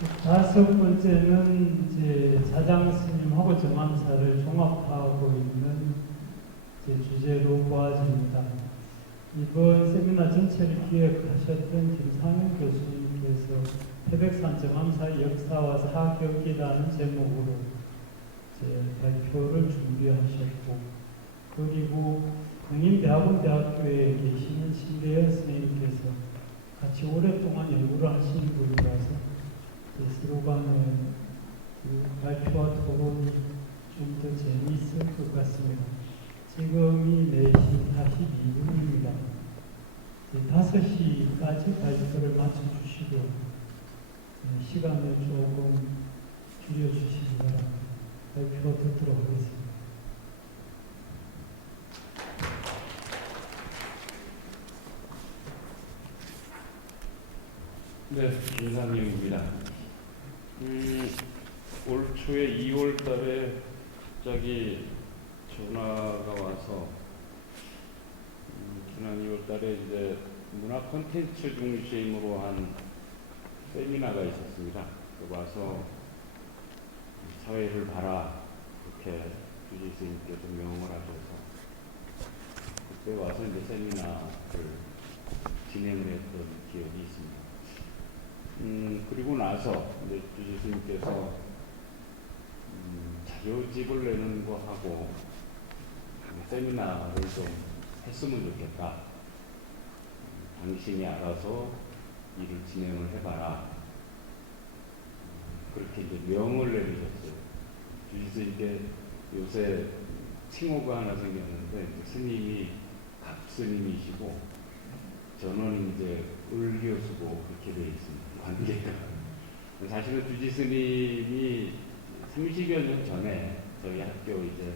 다섯 번째는 이제 자장 스님하고 정암사를 종합하고 있는 주제로 보아집니다. 이번 세미나 전체를 기획하셨던 김상현 교수님께서 태백산 정암사의 역사와 사격이라는 제목으로 발표를 준비하셨고, 그리고 영인대학원대학교에 계시는 신대현 선생님께서 같이 오랫동안 연구를 하신 분이라서 서로 간에 발표와 토론이 좀 더 재미있을 것 같습니다. 지금이 4시 42분입니다. 5시까지 발표를 마쳐주시고 시간을 조금 줄여주시기 바랍니다. 발표 듣도록 하겠습니다. 네, 김상영입니다. 올 초에 2월 달에 갑자기 전화가 와서 지난 2월 달에 이제 문화 콘텐츠 중심으로 한 세미나가 있었습니다. 와서 사회를 봐라 이렇게 주지 스님께서 명을 하셔서 그때 와서 이제 세미나를 진행을 했던 기억이 있습니다. 그리고 나서 이제 주지 스님께서 자료집을 내는 거 하고 세미나를 좀 했으면 좋겠다. 당신이 알아서 일을 진행을 해봐라. 그렇게 이제 명을 내리셨어요. 주지 스님께 요새 칭호가 하나 생겼는데 스님이 갑스님이시고 저는 이제 을교수고 그렇게 되어 있습니다. 관계가. 사실은 주지 스님이 30여 년 전에 저희 학교 이제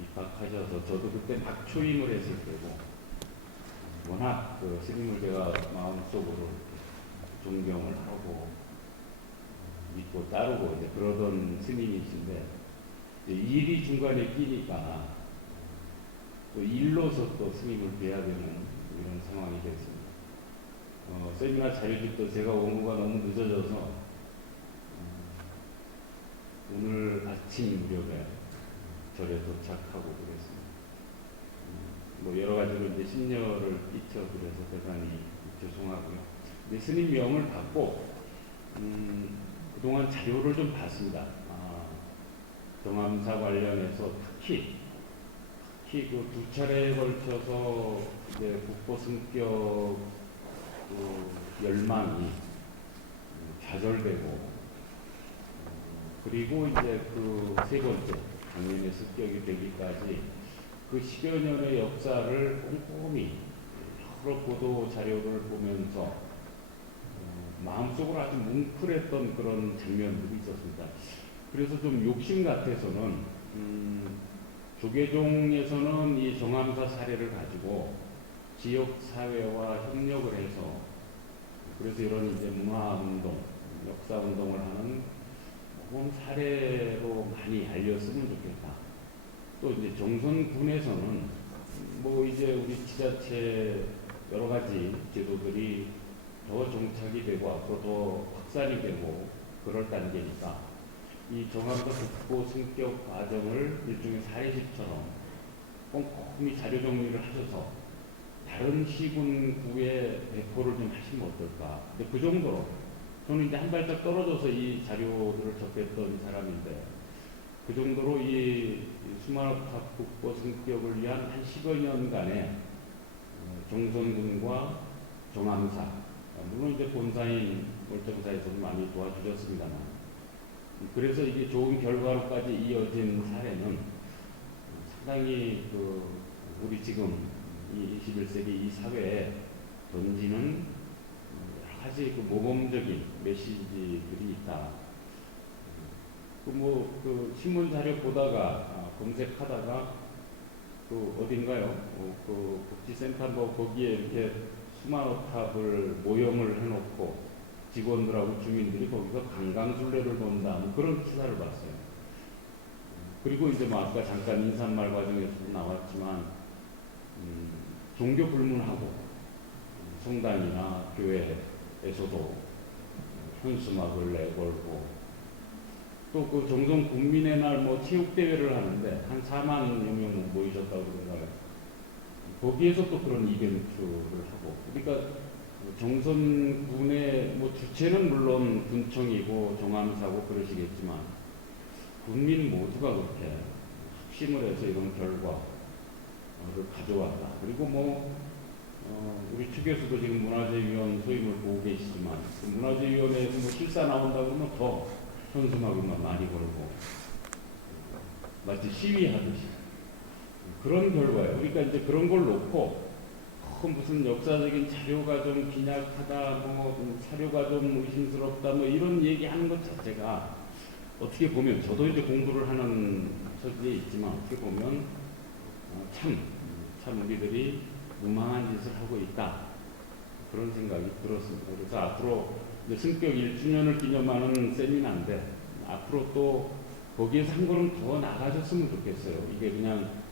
입학하셔서 저도 그때 막 초임을 했을 때고 워낙 그 스님을 제가 마음속으로 존경을 하고 믿고 따르고 이제 그러던 스님이신데 일이 중간에 끼니까 또 일로서 또 스님을 뵈야 되는 이런 상황이 됐습니다. 세미나 자료집도 제가 오후가 너무 늦어져서 오늘 아침 무렵에 절에 도착하고 그랬습니다. 뭐 여러 가지로 이제 심려를 끼쳐드려서 대단히 죄송하고요. 근데 스님 명을 받고 그동안 자료를 좀 봤습니다. 정암사 관련해서 특히 그 2차례에 걸쳐서 이제 국보 승격 열망이 좌절되고 그리고 이제 그 3번째 작년에 습격이 되기까지 그 10여 년의 역사를 꼼꼼히 여러 보도 자료를 보면서 마음속으로 아주 뭉클했던 그런 장면들이 있었습니다. 그래서 좀 욕심 같아서는 조계종에서는 이 정암사 사례를 가지고 지역 사회와 협력을 해서 그래서 이런 이제 문화운동, 역사운동을 하는 그런 사례로 많이 알렸으면 좋겠다. 또 이제 정선군에서는 뭐 이제 우리 지자체 여러 가지 제도들이 더 정착이 되고 앞으로 더 확산이 되고 그럴 단계니까 이 정암사 국보 승격 과정을 일종의 사례집처럼 꼼꼼히 자료 정리를 하셔서 다른 시군구에 배포를 좀 하시면 어떨까. 근데 그 정도로 저는 이제 한 발짝 떨어져서 이 자료들을 접했던 사람인데 그 정도로 이 수만업탑 국보 승격을 위한 한 10여 년간의 정선군과 정암사 물론 이제 본사인 월정사에서도 많이 도와주셨습니다만 그래서 이게 좋은 결과로까지 이어진 사례는 상당히 그 우리 지금 이 21세기 이 사회에 던지는 여러 가지 그 모범적인 메시지들이 있다. 그 신문 자료 보다가 검색하다가 그 어딘가요? 그 복지센터 뭐 거기에 이렇게 수만호탑을 모형을 해놓고 직원들하고 주민들이 거기서 강강술래를 본다 뭐 그런 기사를 봤어요. 그리고 이제 뭐 아까 잠깐 인사말 과정에서도 나왔지만 종교 불문하고 성당이나 교회에서도 현수막을 내걸고 또 그 종종 국민의 날 뭐 체육 대회를 하는데 한 4만여 명 모이셨다고 그러더라고요. 거기에서 또 그런 이벤트를 하고 그러니까 정선군의 뭐 주체는 물론 군청이고 정암사고 그러시겠지만 국민 모두가 그렇게 합심을 해서 이런 결과를 가져왔다. 그리고 뭐 우리 측에서도 지금 문화재위원 소임을 보고 계시지만 그 문화재위원회에서 뭐 실사 나온다고 그러면 더 현수막을만 많이 걸고 마치 시위하듯이 그런 결과예요. 그러니까 이제 그런 걸 놓고 무슨 역사적인 자료가 좀 빈약하다, 뭐 사료가 좀 의심스럽다, 뭐 이런 얘기하는 것 자체가 어떻게 보면 저도 이제 공부를 하는 처지에 있지만 어떻게 보면 참 우리들이 무망한 짓을 하고 있다 그런 생각이 들었습니다. 그래서 앞으로 이제 승격 1주년을 기념하는 세미나인데 앞으로 또 거기에서 한 걸음 더 나가셨으면 좋겠어요. 이게 그냥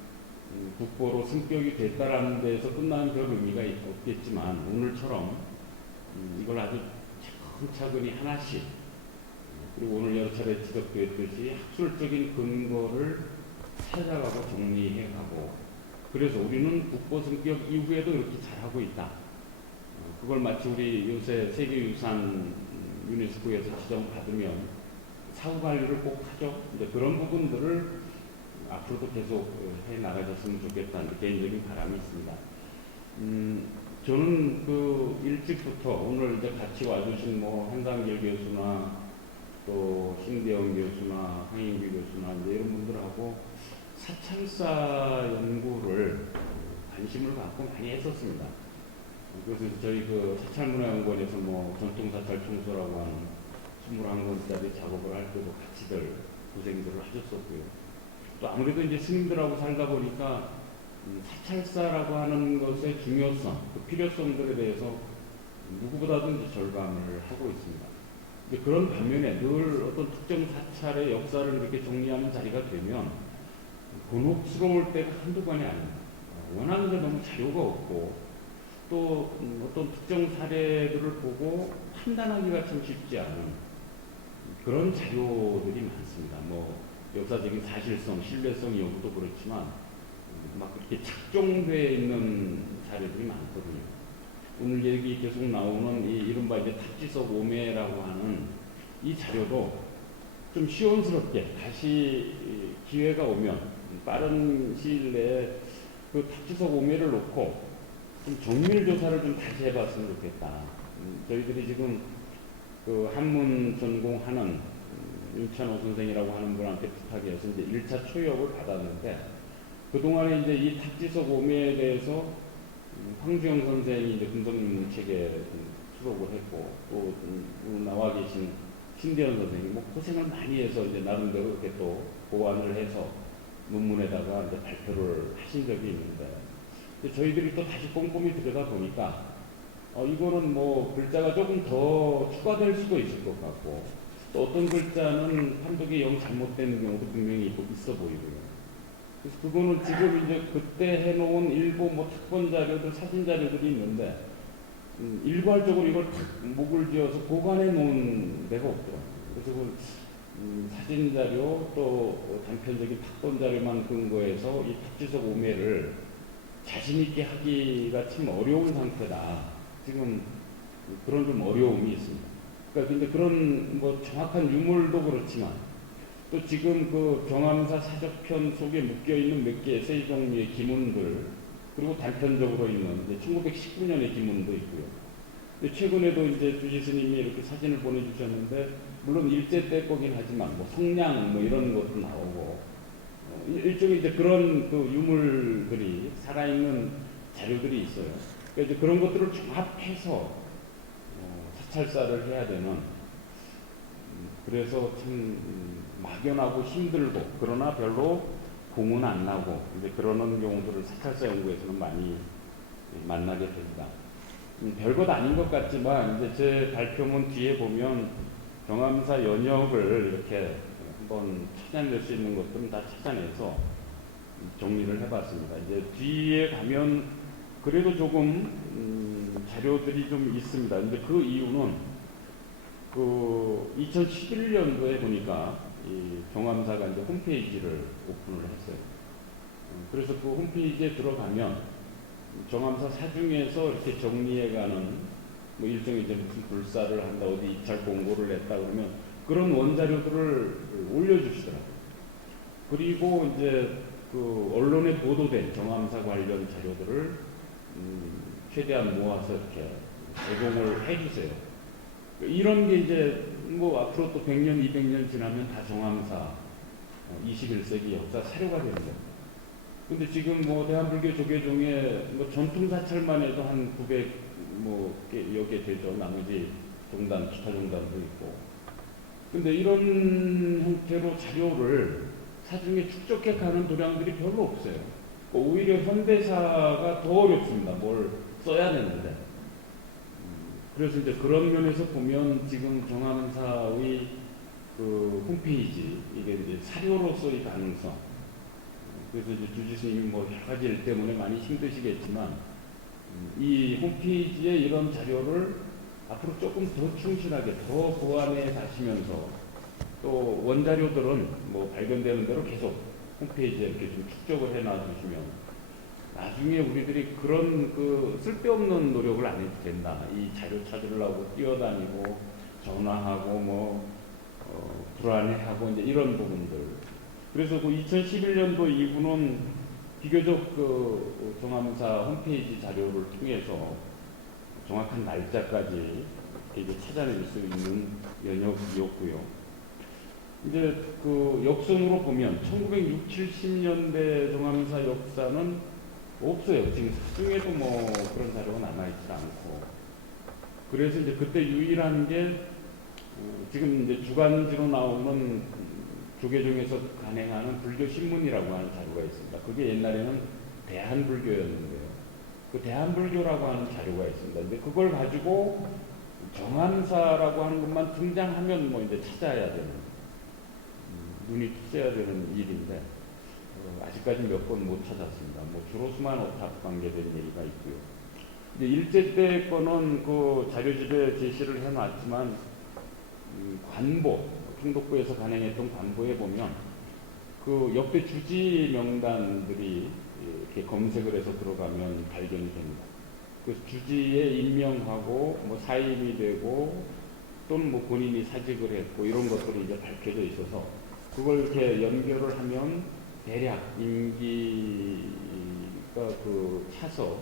국보로 승격이 됐다라는 데에서 끝나는 별 의미가 없겠지만 오늘처럼 이걸 아주 차근차근히 하나씩 그리고 오늘 여러 차례 지적됐듯이 학술적인 근거를 찾아가고 정리해가고 그래서 우리는 국보 승격 이후에도 이렇게 잘하고 있다. 그걸 마치 우리 요새 세계유산 유네스코에서 지정받으면 사후 관리를 꼭 하죠. 이제 그런 부분들을 앞으로도 계속 해 나가셨으면 좋겠다는 개인적인 바람이 있습니다. 저는 그 일찍부터 오늘 이제 같이 와주신 뭐 한강길 교수나 또 신대영 교수나 황인규 교수나 이제 이런 분들하고 사찰사 연구를 관심을 갖고 많이 했었습니다. 그래서 저희 그 사찰문화연구원에서 뭐 전통사찰 청소라고 하는 21권짜리 작업을 할 때도 같이들 고생들을 하셨었고요. 또 아무래도 이제 스님들하고 살다 보니까 사찰사라고 하는 것의 중요성, 그 필요성들에 대해서 누구보다도 이제 절감을 하고 있습니다. 근데 그런 반면에 늘 어떤 특정 사찰의 역사를 이렇게 정리하는 자리가 되면 곤혹스러울 때가 한두 번이 아닙니다. 워낙 이제 너무 자료가 없고 또 어떤 특정 사례들을 보고 판단하기가 참 쉽지 않은 그런 자료들이 많습니다. 뭐 역사적인 사실성, 신뢰성 여부도 그렇지만 막 그렇게 착종되어 있는 사례들이 많거든요. 오늘 얘기 계속 나오는 이 이른바 이제 탑지석 오매라고 하는 이 자료도 좀 시원스럽게 다시 기회가 오면 빠른 시일 내에 그 탑지석 오매를 놓고 좀 정밀 조사를 좀 다시 해봤으면 좋겠다. 저희들이 지금 그 한문 전공하는 윤찬호 선생이라고 하는 분한테 부탁해서 이제 1차 초역을 받았는데 그동안에 이제 이 탑지석 오매에 대해서 황주영 선생이 이제 금성윤 책에 수록을 했고 또 나와 계신 신대현 선생이 뭐 고생을 많이 해서 이제 나름대로 이렇게 또 보완을 해서 논문에다가 이제 발표를 하신 적이 있는데 저희들이 또 다시 꼼꼼히 들여다 보니까 이거는 뭐 글자가 조금 더 추가될 수도 있을 것 같고 또 어떤 글자는 판독이 영 잘못된 경우도 분명히 있어 보이고요. 그래서 그거는 지금 이제 그때 해놓은 일부 뭐 특본 자료들, 사진 자료들이 있는데 일괄적으로 이걸 탁 목을 지어서 보관해 놓은 데가 없더라고요. 그래서 그 사진 자료 또 단편적인 특본 자료만 근거해서 이 탑지석 오매를 자신 있게 하기가 참 어려운 상태다. 지금 그런 좀 어려움이 있습니다. 그러니까 근데 그런 뭐 정확한 유물도 그렇지만 또 지금 그 경암사 사적편 속에 묶여 있는 몇 개의 세 종류의 기문들 그리고 단편적으로 있는 1919년의 기문도 있고요. 근데 최근에도 이제 주지 스님이 이렇게 사진을 보내주셨는데 물론 일제 때 거긴 하지만 뭐 성냥 뭐 이런 것도 나오고 일종의 이제 그런 그 유물들이 살아있는 자료들이 있어요. 그러니까 이제 그런 것들을 종합해서 사찰사를 해야 되는 그래서 참 막연하고 힘들고 그러나 별로 공은 안 나고 이제 그러는 경우들을 사찰사 연구에서는 많이 만나게 됩니다. 별것 아닌 것 같지만 이제 제 발표문 뒤에 보면 경암사 연역을 이렇게 한번 찾아낼 수 있는 것들은 다 찾아내서 정리를 해봤습니다. 이제 뒤에 가면 그래도 조금 자료들이 좀 있습니다. 근데 그 이유는 그 2011년도에 보니까 이 정암사가 이제 홈페이지를 오픈을 했어요. 그래서 그 홈페이지에 들어가면 정암사 사중에서 이렇게 정리해가는 뭐 일종의 이제 무슨 불사를 한다, 어디 입찰 공고를 냈다 그러면 그런 원자료들을 올려주시더라고요. 그리고 이제 그 언론에 보도된 정암사 관련 자료들을 최대한 모아서 이렇게 제공을 해주세요. 이런 게 이제 뭐 앞으로 또 100년, 200년 지나면 다 정암사 21세기 역사 사료가 되는 거예요. 근데 지금 뭐 대한불교 조계종에 뭐 전통 사찰만 해도 한 900 뭐 여기에 되죠. 나머지 종단, 기타 종단도 있고. 근데 이런 형태로 자료를 사중에 축적해 가는 도량들이 별로 없어요. 오히려 현대사가 더 어렵습니다. 뭘 써야 되는데. 그래서 이제 그런 면에서 보면 지금 정암사의 그 홈페이지, 이게 이제 사료로서의 가능성. 그래서 이제 주지 스님이 뭐 여러 가지 일 때문에 많이 힘드시겠지만, 이 홈페이지에 이런 자료를 앞으로 조금 더 충실하게 더 보완해 가시면서 또 원자료들은 뭐 발견되는 대로 계속 홈페이지에 이렇게 좀 축적을 해 놔주시면 나중에 우리들이 그런 그 쓸데없는 노력을 안 해도 된다. 이 자료 찾으려고 뛰어다니고 전화하고 뭐 불안해하고 이제 이런 부분들. 그래서 그 2011년도 이후는 비교적 그 정암사 홈페이지 자료를 통해서 정확한 날짜까지 이제 찾아낼 수 있는 연역이었고요. 이제 그 역선으로 보면 1960, 70년대 정암사 역사는 없어요. 지금 사중에도 뭐 그런 자료가 남아있지 않고. 그래서 이제 그때 유일한 게 지금 이제 주간지로 나오는 조계종에서 간행하는 불교신문이라고 하는 자료가 있습니다. 그게 옛날에는 대한불교였는데요. 그 대한불교라고 하는 자료가 있습니다. 근데 그걸 가지고 정암사라고 하는 것만 등장하면 뭐 이제 찾아야 되는, 눈이 트여야 되는 일인데, 아직까지 몇 번 못 찾았습니다. 뭐 주로 수만 오탁 관계된 얘기가 있고요. 근데 일제 때 거는 그 자료집에 제시를 해놨지만, 관보, 충독부에서 간행했던 관보에 보면 그 역대 주지 명단들이 이렇게 검색을 해서 들어가면 발견이 됩니다. 그 주지에 임명하고 뭐 사임이 되고 또는 뭐 본인이 사직을 했고 이런 것들이 이제 밝혀져 있어서 그걸 이렇게 연결을 하면 대략 임기가 그 차서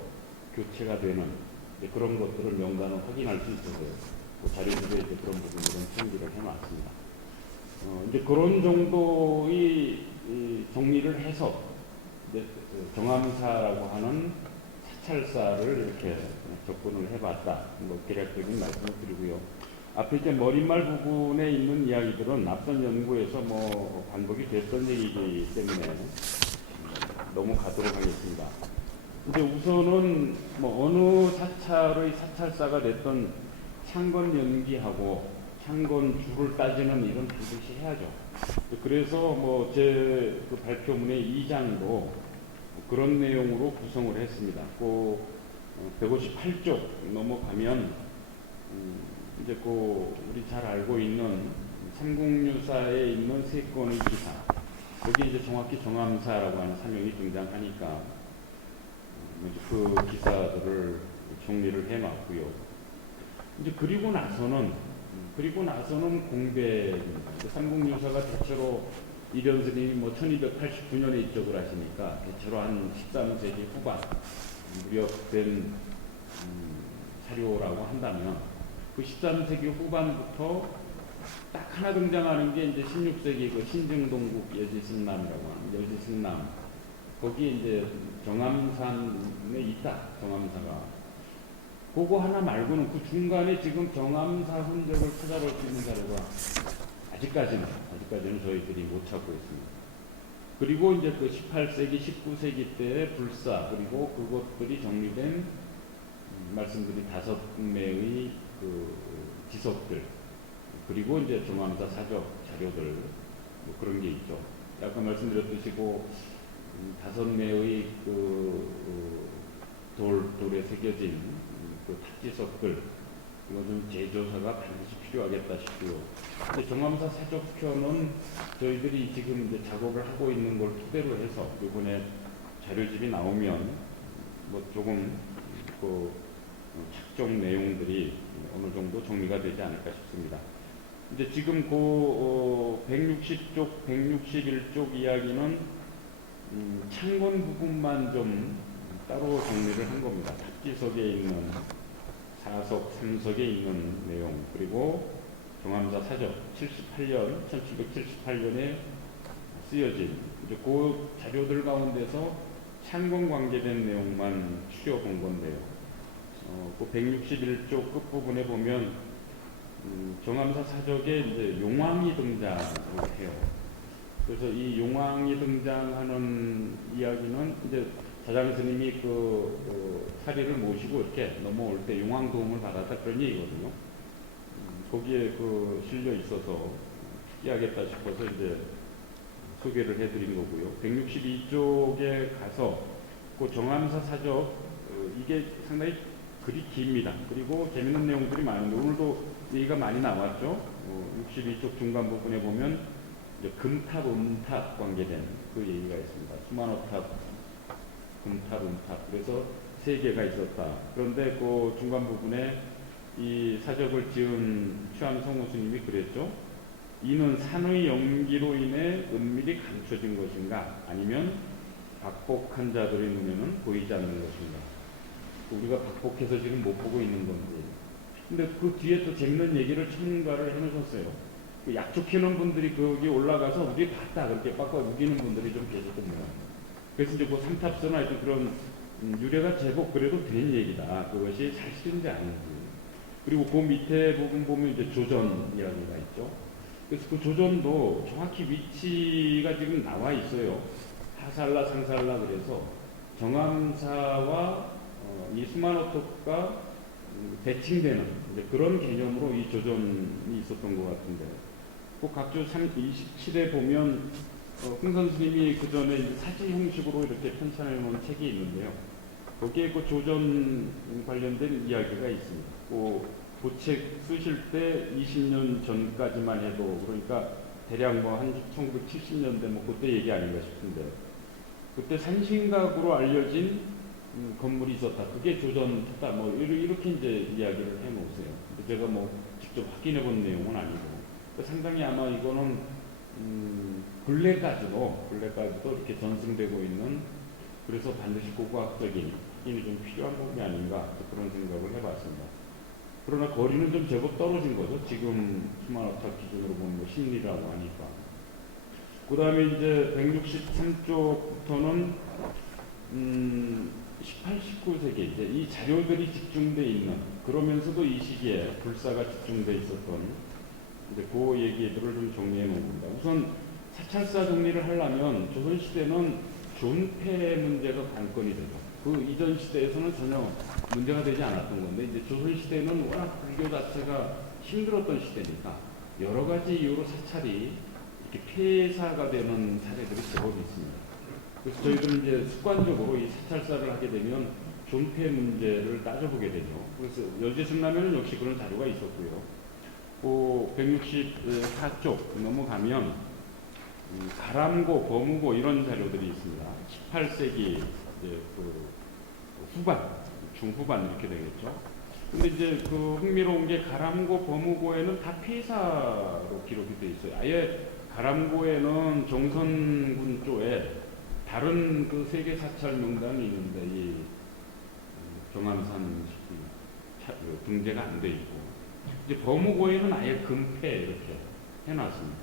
교체가 되는 그런 것들을 명단을 확인할 수 있어서요. 그 자료집에 이제 그런 부분들은 준비를 해놨습니다. 이제 그런 정도의 정리를 해서 이제 정암사라고 하는 사찰사를 이렇게 접근을 해봤다. 뭐 대략적인 말씀을 드리고요. 앞에 이제 머릿말 부분에 있는 이야기들은 앞선 연구에서 뭐 반복이 됐던 얘기이기 때문에 넘어가도록 하겠습니다. 이제 우선은 뭐 어느 사찰의 사찰사가 됐던 창건 연기하고 창건 주를 따지는 일은 반드시 해야죠. 그래서 뭐 제 그 발표문의 2장도 그런 내용으로 구성을 했습니다. 그 158쪽 넘어가면 이제 그 우리 잘 알고 있는 삼국유사에 있는 세 건의 기사, 여기 이제 정확히 정암사라고 하는 사명이 등장하니까 그 기사들을 정리를 해놨고요. 이제 그리고 나서는 공배입니다. 삼국유사가 대체로 이련 스님이 뭐 1289년에 입적을 하시니까 대체로 한 13세기 후반 무렵된 사료라고 한다면 그 13세기 후반부터 딱 하나 등장하는 게 이제 16세기 그 신증동국 여지승남이라고 하는 여지승남, 거기에 이제 정암산에 있다. 정암사가 그거 하나 말고는 그 중간에 지금 정암사 흔적을 찾아볼 수 있는 자료가 아직까지는 저희들이 못 찾고 있습니다. 그리고 이제 그 18세기, 19세기 때의 불사, 그리고 그것들이 정리된 말씀드린 5매의 그 지석들, 그리고 이제 정암사 사적 자료들, 뭐 그런 게 있죠. 아까 말씀드렸듯이 그 5매의 돌에 새겨진 그 탑지석들, 이거 좀 재조사가 반드시 필요하겠다 싶고요. 근데 정암사 사적표는 저희들이 지금 이제 작업을 하고 있는 걸 토대로 해서 이번에 자료집이 나오면 뭐 조금 그 착종 내용들이 어느 정도 정리가 되지 않을까 싶습니다. 이제 지금 그 160쪽, 161쪽 이야기는 창건 부분만 좀 따로 정리를 한 겁니다. 탁지석에 있는 4석, 3석에 있는 내용, 그리고 정암사 사적 78년, 1778년에 쓰여진 이제 그 자료들 가운데서 창건 관계된 내용만 추려본 건데요. 그 161쪽 끝부분에 보면 정암사 사적에 이제 용왕이 등장을 해요. 그래서 이 용왕이 등장하는 이야기는 이제 사장 스님이 그 사리를 모시고 이렇게 넘어올 때 용왕 도움을 받았다 그런 얘기거든요. 거기에 그 실려 있어서 특이하겠다 싶어서 이제 소개를 해드린 거고요. 162쪽에 가서 그 정암사 사적 이게 상당히 글이 깁니다. 그리고 재밌는 내용들이 많은데 오늘도 얘기가 많이 나왔죠. 62쪽 중간 부분에 보면 이제 금탑, 음탑 관계된 그 얘기가 있습니다. 수만호탑, 금탑, 음탑. 그래서 세 개가 있었다. 그런데 그 중간 부분에 이 사적을 지은 추암성우 스님이 그랬죠. 이는 산의 연기로 인해 은밀히 감춰진 것인가, 아니면 박복한 자들의 눈에는 보이지 않는 것인가. 우리가 박복해서 지금 못 보고 있는 건지. 근데 그 뒤에 또 재밌는 얘기를 첨가를 해놓으셨어요. 그 약촉해놓은 분들이 거기 올라가서 우리 봤다 그렇게 빡빡 우기는 분들이 좀 계셨군요. 그래서 이제 그 삼탑선은 하여튼 그런 유래가 제법 그래도 된 얘기다. 그것이 사실인지 아닌지. 그리고 그 밑에 부분 보면 이제 조전 이야기가 있죠. 그래서 그 조전도 정확히 위치가 지금 나와 있어요. 하살라, 상살라. 그래서 정암사와 이 수만호톱과 대칭되는 이제 그런 개념으로 이 조전이 있었던 것 같은데, 그 각조 27에 보면 흥선 스님이 그 전에 사진 형식으로 이렇게 편찬해 놓은 책이 있는데요. 거기에 그 조전 관련된 이야기가 있습니다. 그 책 쓰실 때 20년 전까지만 해도, 그러니까 대략 뭐 한 1970년대 뭐 그때 얘기 아닌가 싶은데, 그때 산신각으로 알려진 건물이 있었다. 그게 조전이다. 뭐 이렇게 이제 이야기를 해놓으세요. 제가 뭐 직접 확인해 본 내용은 아니고, 상당히 아마 이거는 근래까지도 이렇게 전승되고 있는, 그래서 반드시 고고학적인 확인이 좀 필요한 부분이 아닌가 그런 생각을 해봤습니다. 그러나 거리는 좀 제법 떨어진 거죠. 지금 수만호탑 기준으로 보면 뭐 신리라고 하니까. 그 다음에 이제 163쪽부터는 18, 19세기 이제 이 자료들이 집중돼 있는, 그러면서도 이 시기에 불사가 집중돼 있었던 이제 그 얘기들을 좀 정리해 놓습니다. 우선 사찰사 정리를 하려면 조선 시대는 존폐 문제가 관건이 되죠. 그 이전 시대에서는 전혀 문제가 되지 않았던 건데, 이제 조선 시대는 워낙 불교 자체가 힘들었던 시대니까 여러 가지 이유로 사찰이 이렇게 폐사가 되는 사례들이 제법 있습니다. 그래서 저희들은 이제 습관적으로 이 사찰사를 하게 되면 존폐 문제를 따져보게 되죠. 그래서 여제승라면은 역시 그런 자료가 있었고요. 그 164쪽 넘어가면 가람고, 거무고 이런 자료들이 있습니다. 18세기 이제 그 후반, 중후반 이렇게 되겠죠. 근데 이제 그 흥미로운 게 가람고, 거무고에는 다 폐사로 기록이 돼 있어요. 아예 가람고에는 정선군 쪽에 다른 그 세계 사찰 명단이 있는데 이 정암산 등재가 안 돼 있고, 이제 거무고에는 아예 금폐 이렇게 해놨습니다.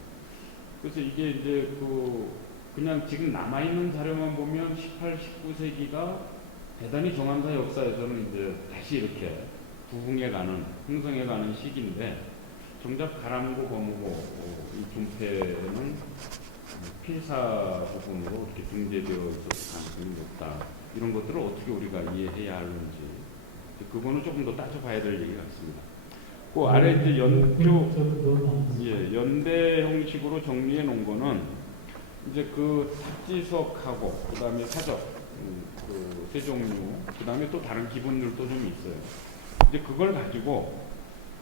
그래서 이게 이제 그냥 지금 남아있는 자료만 보면 18, 19세기가 대단히 정암사 역사에서는 이제 다시 이렇게 부흥해가는, 흥성해가는 시기인데, 정작 가람고, 거무고 이 중폐는 폐사 부분으로 이렇게 등재되어 있었을 가능성이 높다. 이런 것들을 어떻게 우리가 이해해야 하는지, 그거는 조금 더 따져봐야 될 얘기 같습니다. 그 아래 이제 연대 형식으로 정리해 놓은 거는 이제 그 탁지석하고 그 다음에 사적 그 세 종류, 그 다음에 또 다른 기본들도 좀 있어요. 이제 그걸 가지고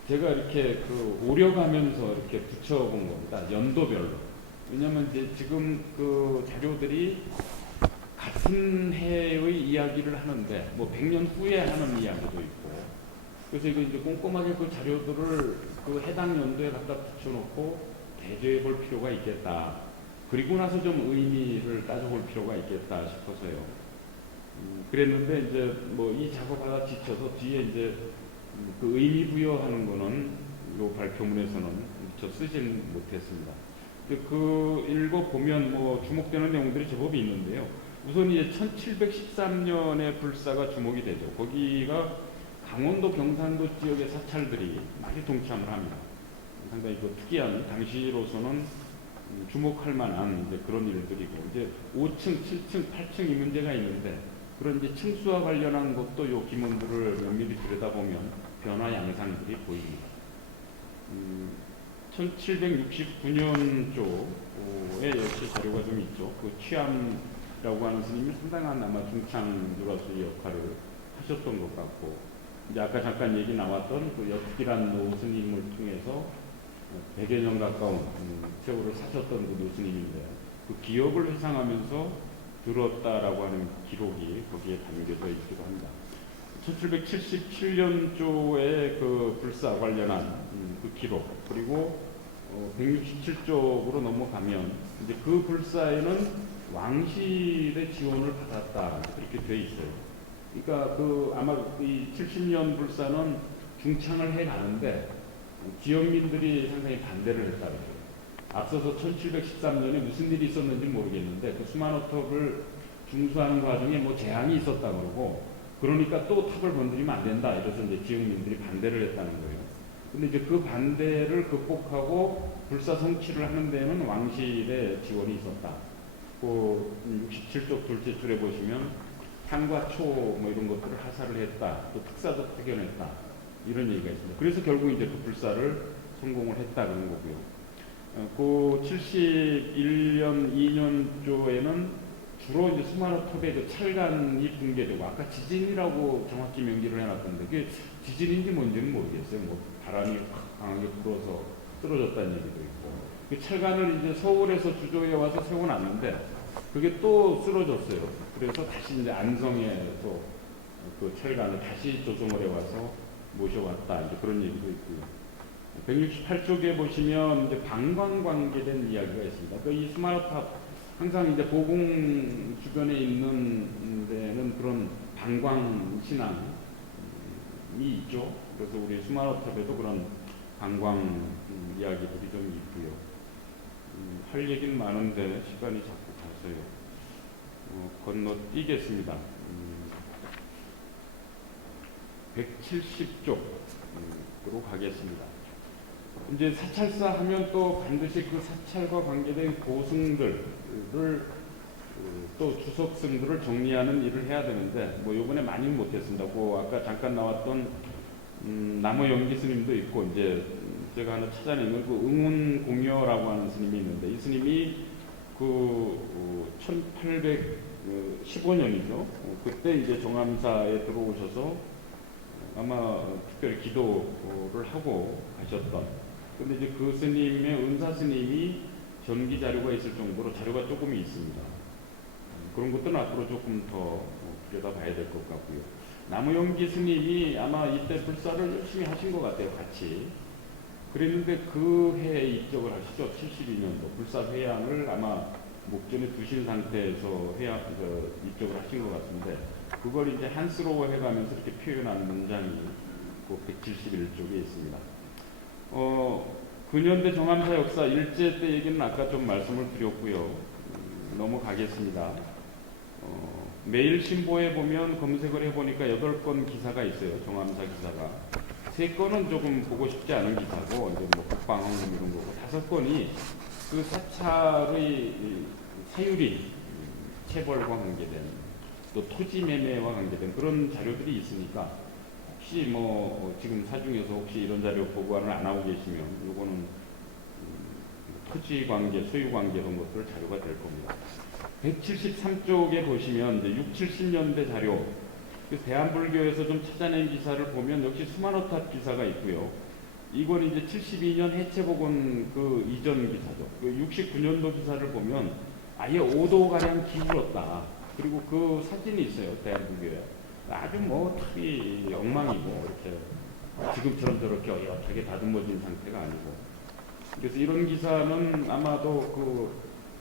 제가 이렇게 오려가면서 이렇게 붙여본 겁니다. 연도별로. 왜냐면 이제 지금 그 자료들이 같은 해의 이야기를 하는데, 뭐 100년 후에 하는 이야기도 있고, 그래서 이거 이제 꼼꼼하게 그 자료들을 그 해당 연도에 갖다 붙여놓고 대조해 볼 필요가 있겠다. 그리고 나서 좀 의미를 따져볼 필요가 있겠다 싶어서요. 그랬는데 이제 뭐 이 작업하다 지쳐서 뒤에 이제 그 의미 부여하는 거는 이 발표문에서는 저 쓰진 못했습니다. 그 읽어보면 뭐 주목되는 내용들이 제법 있는데요. 우선 이제 1713년의 불사가 주목이 되죠. 거기가 강원도 경상도 지역의 사찰들이 많이 동참을 합니다. 상당히 그 특이한, 당시로서는 주목할 만한 이제 그런 일들이고, 이제 5층, 7층, 8층 이 문제가 있는데, 그런 이제 층수와 관련한 것도 요 기문들을 면밀히 들여다보면 변화 양상들이 보입니다. 1769년 쪽에 역시 자료가 좀 있죠. 그 취암이라고 하는 스님이 상당한 아마 중창주로서의 역할을 하셨던 것 같고, 이제 아까 잠깐 얘기 나왔던 그 여특기란 노스님을 통해서 100여 년 가까운 세월을 사셨던 그 노스님인데, 그 기억을 회상하면서 들었다라고 하는 기록이 거기에 담겨져 있기도 합니다. 1777년조의 그 불사 관련한 그 기록, 그리고 167쪽으로 넘어가면 이제 그 불사에는 왕실의 지원을 받았다 그렇게 돼 있어요. 그러니까 그 아마 이 70년 불사는 중창을 해 가는데 지역민들이 상당히 반대를 했다고. 앞서서 1713년에 무슨 일이 있었는지 모르겠는데 그 수만호탑을 중수하는 과정에 뭐 재앙이 있었다 그러고, 그러니까 또 탑을 건드리면 안 된다 이래서 이제 지역민들이 반대를 했다는 거예요. 근데 이제 그 반대를 극복하고 불사 성취를 하는 데에는 왕실의 지원이 있었다. 그 67쪽 둘째 줄에 보시면 한과 초 뭐 이런 것들을 하사를 했다. 또 특사도 파견했다. 이런 얘기가 있습니다. 그래서 결국 이제 그 불사를 성공을 했다 그런 거고요. 그 71년 2년조에는 주로 이제 수만호탑에 그 찰간이 붕괴되고, 아까 지진이라고 정확히 명기를 해놨던데 그게 지진인지 뭔지는 모르겠어요. 뭐 바람이 확 강하게 불어서 쓰러졌다는 얘기도 있고, 그 찰간을 이제 서울에서 주조해 와서 세워놨는데 그게 또 쓰러졌어요. 그래서 다시 이제 안성에서 그 찰간을 다시 조성을 해와서 모셔왔다. 이제 그런 얘기도 있고요. 168쪽에 보시면 이제 방광 관계된 이야기가 있습니다. 그러니까 이 수마노탑 항상 이제 보공 주변에 있는 데는 그런 방광 신앙이 있죠. 그래서 우리 수마노탑에도 그런 방광 이야기들이 좀 있고요. 할 얘기는 많은데 시간이 자꾸 가서요. 건너뛰겠습니다. 170쪽으로 가겠습니다. 이제 사찰사 하면 또 반드시 그 사찰과 관계된 고승들을 또 주석승들을 정리하는 일을 해야 되는데, 뭐 요번에 많이 못했습니다. 그 아까 잠깐 나왔던 나무 연기 스님도 있고, 이제 제가 하나 찾아낸 건 그 응운공여라고 하는 스님이 있는데, 이 스님이 그 1815년이죠. 그때 이제 정암사에 들어오셔서 아마 특별히 기도를 하고 가셨던. 근데 이제 그 스님의 은사 스님이 전기 자료가 있을 정도로 자료가 조금 있습니다. 그런 것들은 앞으로 조금 더 들여다봐야 될 것 같고요. 나무연기 스님이 아마 이때 불사를 열심히 하신 것 같아요, 같이. 그랬는데 그 해에 입적을 하시죠. 72년도 불사 회양을 아마 목전에 두신 상태에서 입적을 하신 것 같은데, 그걸 이제 한스로워 해가면서 이렇게 표현한 문장이 그 171쪽에 있습니다. 근현대 정암사 역사 일제 때 얘기는 아까 좀 말씀을 드렸고요. 넘어가겠습니다. 매일신보에 보면 검색을 해보니까 8건 기사가 있어요. 정암사 기사가. 3건은 조금 보고 싶지 않은 기사고, 이제 뭐 국방헌금 이런 거고, 5건이 그 사찰의 사유리, 체벌과 관계된, 또 토지 매매와 관계된 그런 자료들이 있으니까, 혹시 뭐 지금 사중에서 혹시 이런 자료 보고를 안 하고 계시면 요거는 토지 관계, 소유 관계 이런 것들 자료가 될 겁니다. 173쪽에 보시면 이제 6, 70년대 자료, 그 대한불교에서 좀 찾아낸 기사를 보면 역시 수만호탑 기사가 있고요. 이건 이제 72년 해체복원 그 이전 기사죠. 그 69년도 기사를 보면 아예 5도 가량 기울었다. 그리고 그 사진이 있어요. 대한민국에 아주 뭐 탑이 엉망이고 이렇게 지금처럼 저렇게 어엿하게 다듬어진 상태가 아니고. 그래서 이런 기사는 아마도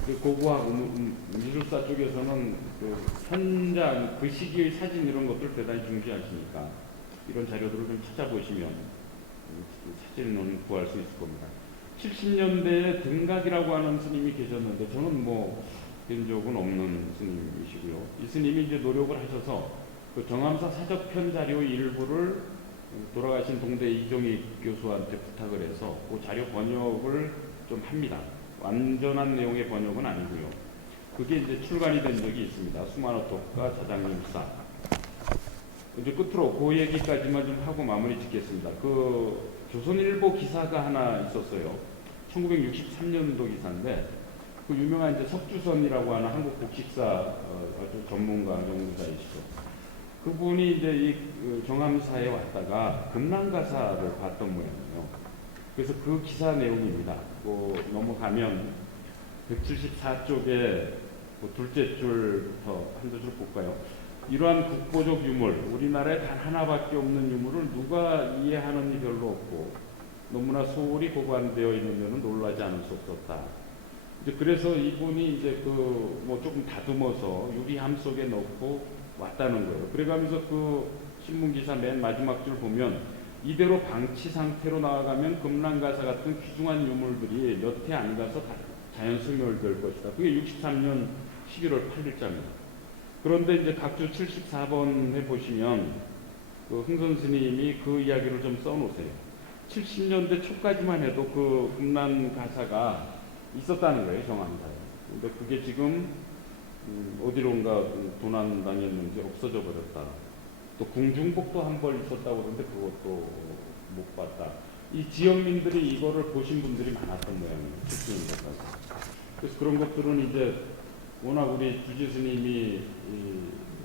그 고고학 미술사 쪽에서는 그 현장 그 시기의 사진 이런 것들 대단히 중시하시니까 이런 자료들을 좀 찾아보시면 사진은 구할 수 있을 겁니다. 70년대에 등각이라고 하는 스님이 계셨는데 저는 뭐 뵌 적은 없는 스님이시고요. 이 스님이 이제 노력을 하셔서 그 정암사 사적편 자료 일부를 돌아가신 동대 이종익 교수한테 부탁을 해서 그 자료 번역을 좀 합니다. 완전한 내용의 번역은 아니고요. 그게 이제 출간이 된 적이 있습니다. 수만호톱과 자장님사. 이제 끝으로 그 얘기까지만 좀 하고 마무리 짓겠습니다. 그 조선일보 기사가 하나 있었어요. 1963년도 기사인데 그 유명한 이제 석주선이라고 하는 한국 복식사 아주 전문가 연구자이시죠. 그분이 이제 이 정암사에 왔다가 금난가사를 봤던 모양이에요. 그래서 그 기사 내용입니다. 넘어가면 174쪽에 둘째 줄부터 한두 줄 볼까요? 이러한 국보적 유물, 우리나라에 단 하나밖에 없는 유물을 누가 이해하는 이 별로 없고 너무나 소홀히 보관되어 있는 데는 놀라지 않을 수 없었다. 이제 그래서 이분이 이제 뭐 조금 다듬어서 유리함 속에 넣고 왔다는 거예요. 그래가면서 그 신문 기사 맨 마지막 줄 보면 이대로 방치 상태로 나아가면 금난가사 같은 귀중한 유물들이 몇 해 안 가서 자연 소멸될 것이다. 그게 63년 11월 8일자입니다. 그런데 이제 각주 74번에 보시면 그 흥선 스님이 그 이야기를 좀 써놓으세요. 70년대 초까지만 해도 그 금난가사가 있었다는 거예요, 정암사에. 근데 그게 지금 어디론가 도난당했는지 없어져 버렸다. 또 궁중복도 한 벌 있었다고 그러는데 그것도 못 봤다. 이 지역민들이 이거를 보신 분들이 많았던 모양이에요. 70년대까지. 그래서 그런 것들은 이제 워낙 우리 주지 스님이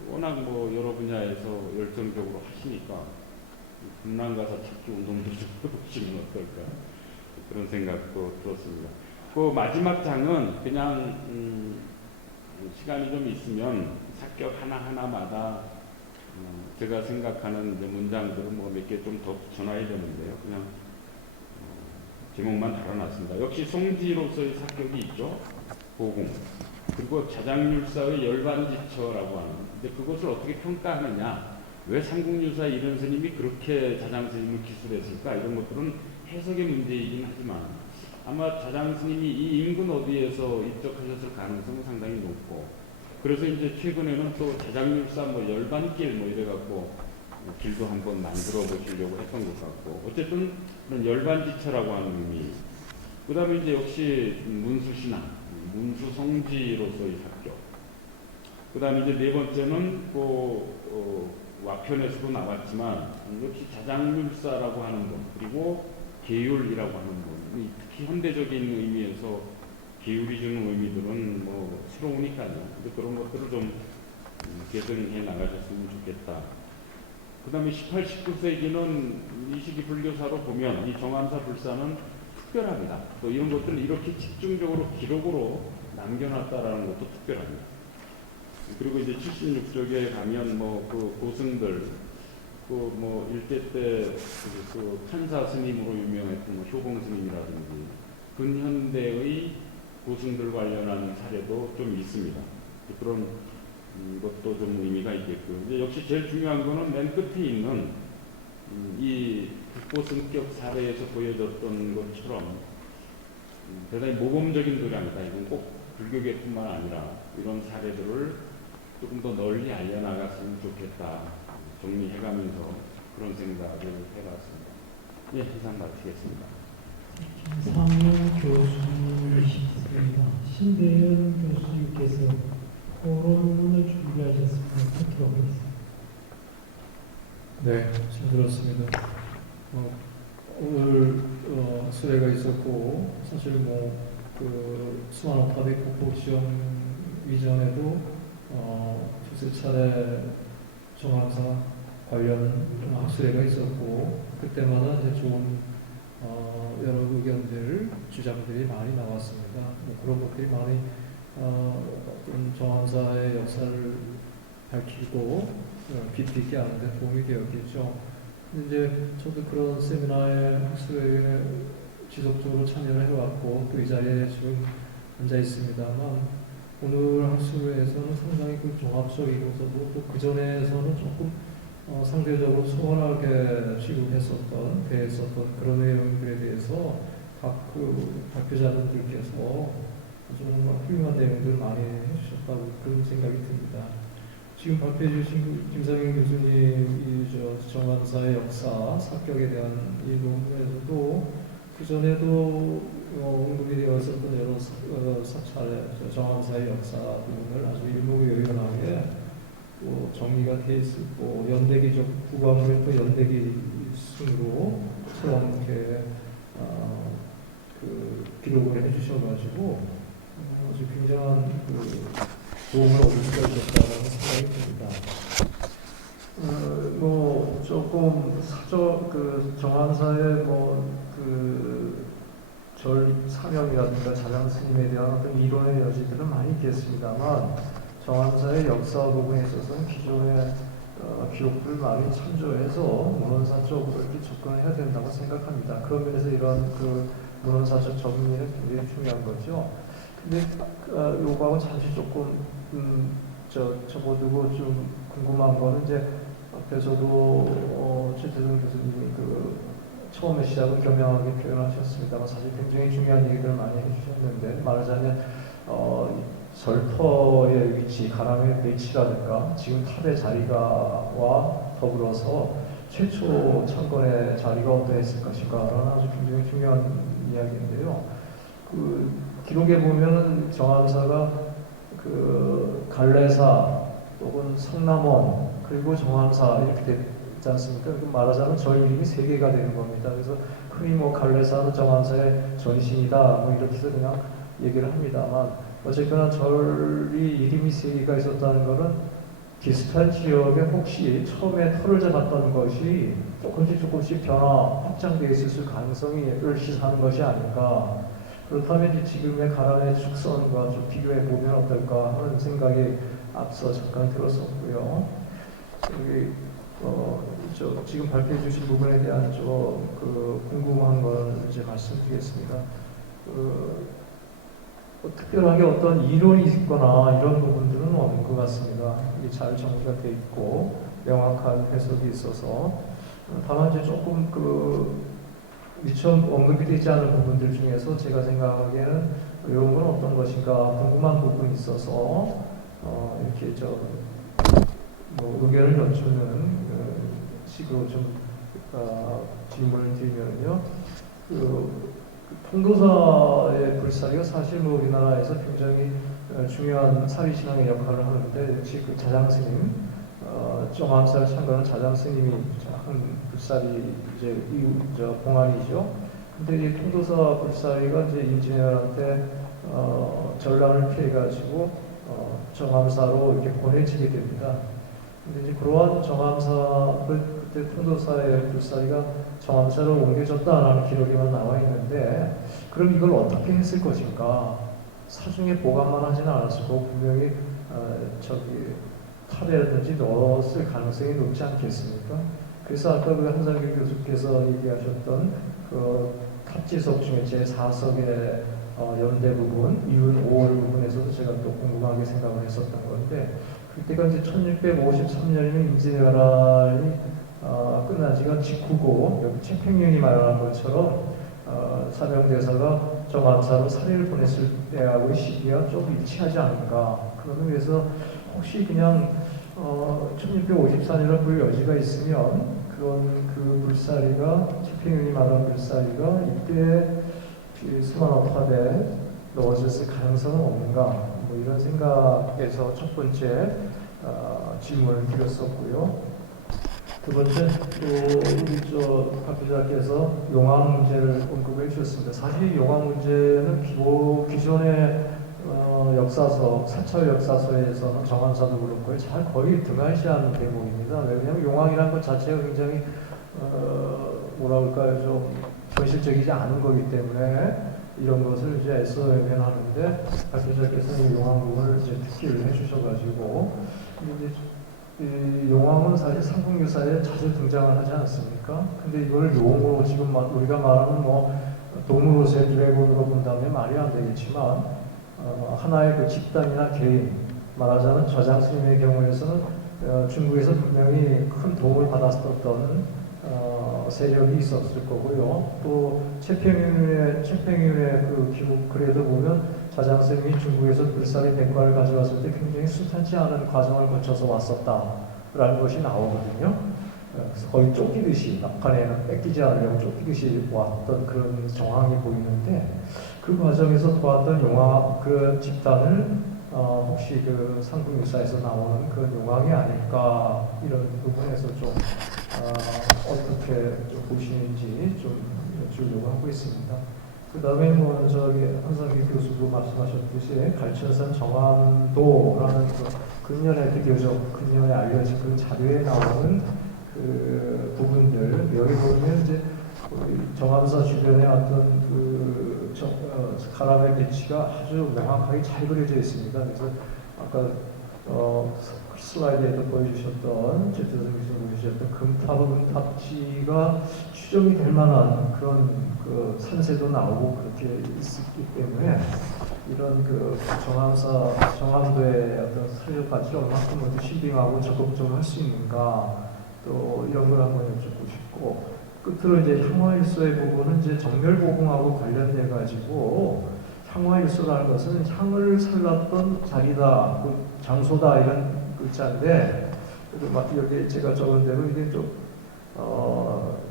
워낙 뭐 여러 분야에서 열정적으로 하시니까 금난가사 찾기 운동도 좀 해보시면 어떨까 그런 생각도 들었습니다. 그 마지막 장은 그냥 시간이 좀 있으면 삭격 하나하나마다 제가 생각하는 이제 문장들을 뭐 몇 개 좀 더 붙여놔야 되는데요. 그냥 제목만 달아놨습니다. 역시 송지로서의 삭격이 있죠. 보공. 그리고 자장률사의 열반지처라고 하는. 근데 그것을 어떻게 평가하느냐. 왜 삼국유사 이런 스님이 그렇게 자장 스님을 기술했을까? 이런 것들은 해석의 문제이긴 하지만 아마 자장 스님이 이 인근 어디에서 입적하셨을 가능성은 상당히 높고 그래서 이제 최근에는 또 자장률사 뭐 열반길 뭐 이래갖고 길도 한번 만들어 보시려고 했던 것 같고 어쨌든 그런 열반지처라고 하는 의미. 그 다음에 이제 역시 문수신앙, 문수성지로서의 합격. 그 다음에 이제 네 번째는 와편에서도 나왔지만 역시 자장률사라고 하는 분 그리고 계율이라고 하는 분. 특히 현대적인 의미에서 계율이 주는 의미들은 뭐 새로우니까요. 근데 그런 것들을 좀 개선해 나가셨으면 좋겠다. 그 다음에 18, 19세기는 이 시기 불교사로 보면 이 정암사 불사는 특별합니다. 또 이런 것들을 이렇게 집중적으로 기록으로 남겨놨다라는 것도 특별합니다. 그리고 이제 76쪽에 가면 뭐 그 고승들 뭐 일제 때 그 판사 스님으로 유명했던 뭐 효봉 스님이라든지 근현대의 고승들 관련한 사례도 좀 있습니다. 그런 것도 좀 의미가 있겠고요. 이제 역시 제일 중요한 거는 맨 끝에 있는 이 국보승격 사례에서 보여줬던 것처럼 대단히 모범적인 도량이다. 이건 꼭 불교계뿐만 아니라 이런 사례들을 조금 더 널리 알려나갔으면 좋겠다. 정리해가면서 그런 생각을 해봤습니다. 예, 이상 마치겠습니다. 김상용 교수님이십니다. 신대현 교수님께서 토론문을 준비하셨습니다. 듣도록 하겠습니다. 네, 잘 들었습니다. 오늘 수혜가 있었고 사실 수완옥합의 국보시험 이전에도 두세 차례 정암사 관련 학술회가 있었고 그때마다 이제 좋은 여러 의견들, 주장들이 많이 나왔습니다. 그런 것들이 많이 어떤 정암사의 역사를 밝히고 깊이 있게 하는데 도움이 되었겠죠. 근데 이제 저도 그런 세미나에 학술회에 지속적으로 참여를 해왔고 또 이 자리에 지금 앉아 있습니다만 오늘 학술회에서는 상당히 그 종합적이고서도 또 그 전에서는 조금 상대적으로 소원하게 취급했었던, 대했었던 그런 내용들에 대해서 각 그 발표자분들께서 정말 훌륭한 내용들 많이 해주셨다고 그런 생각이 듭니다. 지금 발표해 주신 그 김상현 교수님 이 정암사의 역사, 사격에 대한 이 논문에서도 그 전에도 언급이 되어 있었던 여러 사찰의 정암사의 역사 부분을 아주 일목요연하게 정리가 되어 있고 연대기적 국왕을 또 연대기 순으로 처럼 이렇게 그 기록을 해주셔가지고 아주 굉장한 그 도움을 얻을 수가 있었다는 생각이 듭니다. 뭐 조금 그 정암사의 절 사명이라든가 자장 스님에 대한 어떤 이론의 여지들은 많이 있겠습니다만 정암사의 역사 부분에 있어서는 기존의 기록들을 많이 참조해서 문헌사적으로 이렇게 접근해야 된다고 생각합니다. 그런 면에서 이런 그 문헌사적 정리는 굉장히 중요한 거죠. 근데 요거하고 잠시 조금 접어두고 좀 궁금한 거는 이제 앞에서도 최태성 교수님이 그 처음에 시작은 겸양하게 표현하셨습니다만 사실 굉장히 중요한 얘기들을 많이 해주셨는데 말하자면 절터의 위치, 가람의 배치라든가 지금 탑의 자리가와 더불어서 최초 창건의 자리가 어떠했을 것인가라는 아주 굉장히 중요한 이야기인데요. 그 기록에 보면은 정암사가 그 갈래사 혹은 성남원 그리고 정암사 이렇게 되지 않습니까? 말하자면 절 이름이 세 개가 되는 겁니다. 그래서 흔히 뭐 갈래사는 정암사의 전신이다 뭐 이렇게 해서 그냥 얘기를 합니다만 어쨌거나 절이 이름이 세 개가 있었다는 것은 비슷한 지역에 혹시 처음에 터를 잡았던 것이 조금씩 변화 확장되어 있을 가능성을 시사하는 것이 아닌가. 그렇다면 이제 지금의 가람의 축선과 좀 비교해 보면 어떨까 하는 생각이 앞서 잠깐 들었었고요. 여기 지금 발표해 주신 부분에 대한 그 궁금한 걸 이제 말씀드리겠습니다. 특별하게 어떤 이론이 있거나 이런 부분들은 없는 것 같습니다. 이게 잘 정리가 돼 있고 명확한 해석이 있어서 다만 이제 조금 미처 언급이 되지 않은 부분들 중에서 제가 생각하기에는 이런 건 어떤 것인가 궁금한 부분이 있어서 이렇게 의견을 여쭈는 식으로 좀 질문을 드리면요. 통도사의 불사리가 사실 우리나라에서 굉장히 중요한 사리신앙의 역할을 하는데 역시 그 자장스님, 정암사를 창건한 자장스님이 한 불사리 이제 봉안이죠. 근데 이 통도사 불사리가 이제 임진왜란한테 전란을 피해가지고 정암사로 이렇게 보내지게 됩니다. 근데 이제 그러한 그때 통도사의 불사리가 정암사로 옮겨졌다라는 기록에만 나와 있는데, 그럼 이걸 어떻게 했을 것인가? 사중에 보관만 하지는 않았을 거고 분명히 탑이라든지 넣었을 가능성이 높지 않겠습니까? 그래서 아까 그 한상규 교수께서 얘기하셨던 그 탑지석 중에 제4석의 연대 부분, 이윤 5월 부분에서도 제가 또 궁금하게 생각을 했었던 건데, 그때가 이제 1653년이면 임진왜란이 끝난 지가 직후고, 여기 책팽년이 말한 것처럼 사명대사가 정암사로 사리를 보냈을 때하고의 시기가 좀 일치하지 않은가. 그러면 그래서 혹시 그냥 1654년을 볼 여지가 있으면 그 불사리가, 책팽년이 말한 불사리가 이때 수만업합에 넣어졌을 가능성은 없는가. 뭐 이런 생각에서 첫 번째 질문을 드렸었고요. 두 번째, 우리 발표자께서 용왕 문제를 언급해 주셨습니다. 사실 용왕 문제는 기존의 역사서, 사찰 역사서에서는 정암사도 그렇고요, 거의 등한시하는 대목입니다. 왜냐하면 용왕이라는 것 자체가 굉장히 뭐라 그럴까요, 좀 현실적이지 않은 거기 때문에 이런 것을 이제 애써 외면하는데 박교사께서는 용왕 부분을 이제 특기를 해주셔가지고 이제 이 용왕은 사실 삼국유사에 자주 등장을 하지 않습니까? 근데 이걸 용으로 지금 우리가 말하는 뭐 동물옷의 드래곤으로 본다면 말이 안 되겠지만 하나의 그 집단이나 개인 말하자면 저장 스님의 경우에서는 중국에서 분명히 큰 도움을 받았었던 세력이 있었을 거고요. 또 최평윤의 그 기록 글에도 보면 자장스님이 중국에서 불살의 백과를 가져왔을 때 굉장히 순탄치 않은 과정을 거쳐서 왔었다라는 것이 나오거든요. 그래서 거의 쫓기듯이 막판에는 뺏기지 않으려고 쫓기듯이 왔던 그런 정황이 보이는데 그 과정에서 도왔던 용왕 그 집단을 혹시 그 삼국유사에서 나오는 그 용왕이 아닐까 이런 부분에서 좀 어떻게 좀 보시는지 좀 여쭈려고 하고 있습니다. 그 다음에 뭐 저기 한상기 교수도 말씀하셨듯이 갈천산 정암도라는 그 근년에 비교적 근년에 알려진 그 자료에 나오는 그 부분들 여기 보면 이제 정암사 주변에 어떤 그 사람의 배치가 아주 명확하게 잘 그려져 있습니다. 그래서 아까 슬라이드에도 보여주셨던 제트선 교수님 보여주셨던 금탑지가 추정이 될 만한 그런 그 산세도 나오고 그렇게 있기 때문에 이런 그 정암도의 어떤 사회적 가치를 얼마큼 신빙하고 적극적으로 할 수 있는가 또 이런 걸 한번 여쭙고 싶고 끝으로 이제 향화일소의 부분은 이제 정멸보궁하고 관련돼 가지고 향화일소라는 것은 향을 살랐던 자리다, 그 장소다 이런 글자인데 막 여기 제가 적은 대로 이게 좀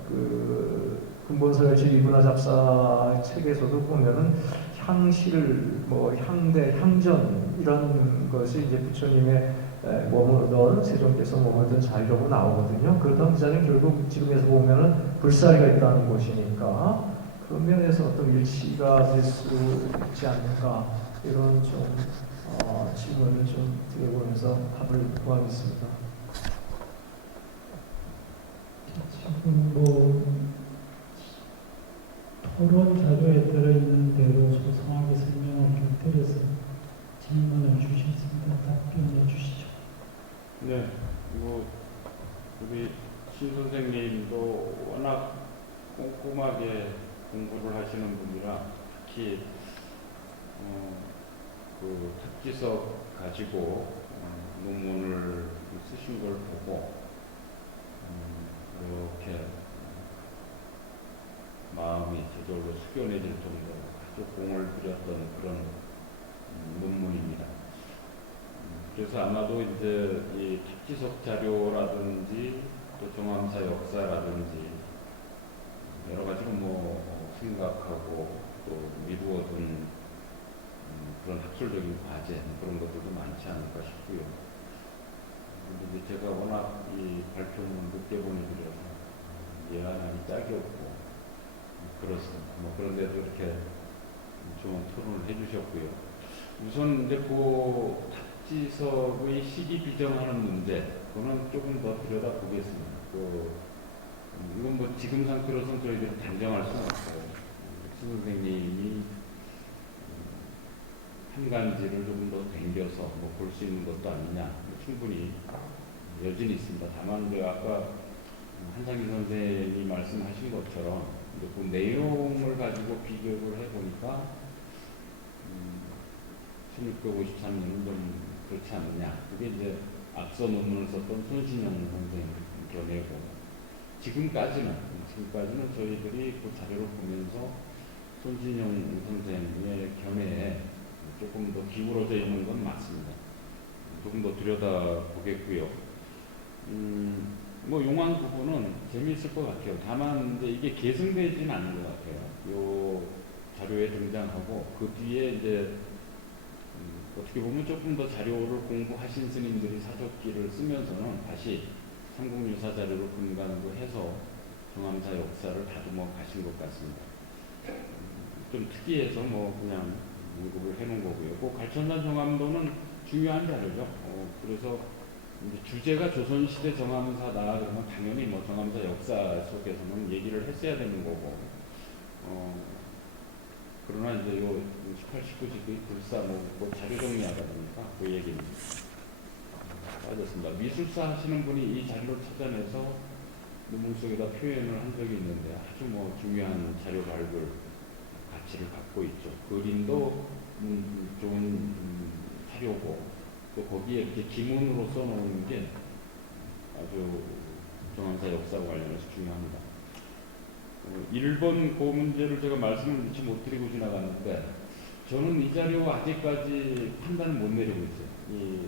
그 근본서열 제2문화 잡사 책에서도 보면은 향실, 뭐 향대, 향전 이런 것이 이제 부처님의 머무르던 세종께서 머무르던 자리라고 나오거든요. 그렇다면 그 자리는 결국 지금에서 보면은 불사리가 있다는 곳이니까 그런 면에서 어떤 일치가 될 수 있지 않는가 이런 좀 질문을 좀 드려보면서 답을 구하겠습니다. 지금 뭐 토론 자료에 들어있는 대로 소상하게 설명을 좀 드려서 질문을 주셨습니다. 답변해 주시죠. 네, 뭐 우리 신 선생님도 워낙 꼼꼼하게 공부를 하시는 분이라 특히 그 특지석 가지고 논문을 쓰신 걸 보고 이렇게 마음이 저절로 숙연해질 정도로 아주 공을 들였던 그런 논문입니다. 그래서 아마도 이제 이 특지석 자료라든지 또 정암사 역사라든지 여러 가지로 뭐 생각하고 또 미루어둔 그런 학술적인 과제 그런 것들도 많지 않을까 싶고요. 근데 제가 워낙 이 발표문 늦게 보내드려서 예언하기 짝이 없고 그렇습니다. 뭐 그런데도 이렇게 좋은 토론을 해주셨고요. 우선 이제 그 탁지석의 시기 비정하는 문제, 그거는 조금 더 들여다보겠습니다. 이건 뭐 지금 상태로서는 저희들이 단정할 수는 없어요. 수 선생님이 한 간지를 조금 더 당겨서 뭐 볼 수 있는 것도 아니냐, 충분히 여진이 있습니다. 다만 아까 한상기 선생님이 말씀하신 것처럼 그 내용을 가지고 비교를 해보니까 1653년은 좀 그렇지 않느냐. 그게 이제 앞서 논문을 썼던 손신영 선생 견해고 지금까지는 저희들이 그 자료를 보면서 손신영 선생의 견해에 조금 더 기울어져 있는 건 맞습니다. 조금 더 들여다보겠고요. 뭐 용왕 부분은 재미있을 것 같아요. 다만 이제 이게 계승되지는 않은 것 같아요. 요 자료에 등장하고 그 뒤에 이제 어떻게 보면 조금 더 자료를 공부하신 스님들이 사적기를 쓰면서는 다시 삼국유사 자료를 근간으로 해서 정암사 역사를 다듬어 가신 것 같습니다. 좀 특이해서 뭐 그냥 언급을 해놓은 거고요. 그 갈천산 정암도는 중요한 자료죠. 그래서 이제 주제가 조선시대 정암사다 그러면 당연히 뭐 정암사 역사 속에서는 얘기를 했어야 되는 거고 그러나 이제 요 18, 19세기 불사 뭐 자료 정리하다 보니까 그 얘기는 빠졌습니다. 미술사 하시는 분이 이 자료를 찾아내서 논문 속에다 표현을 한 적이 있는데 아주 뭐 중요한 자료 발굴 가치를 갖고 있죠. 그림도 좋은 자료고 또 거기에 이렇게 기문으로 써놓은 게 아주 정암사 역사와 관련해서 중요합니다. 일본 그 문제를 제가 말씀을 미처 못 드리고 지나갔는데 저는 이 자료 아직까지 판단을 못 내리고 있어요. 이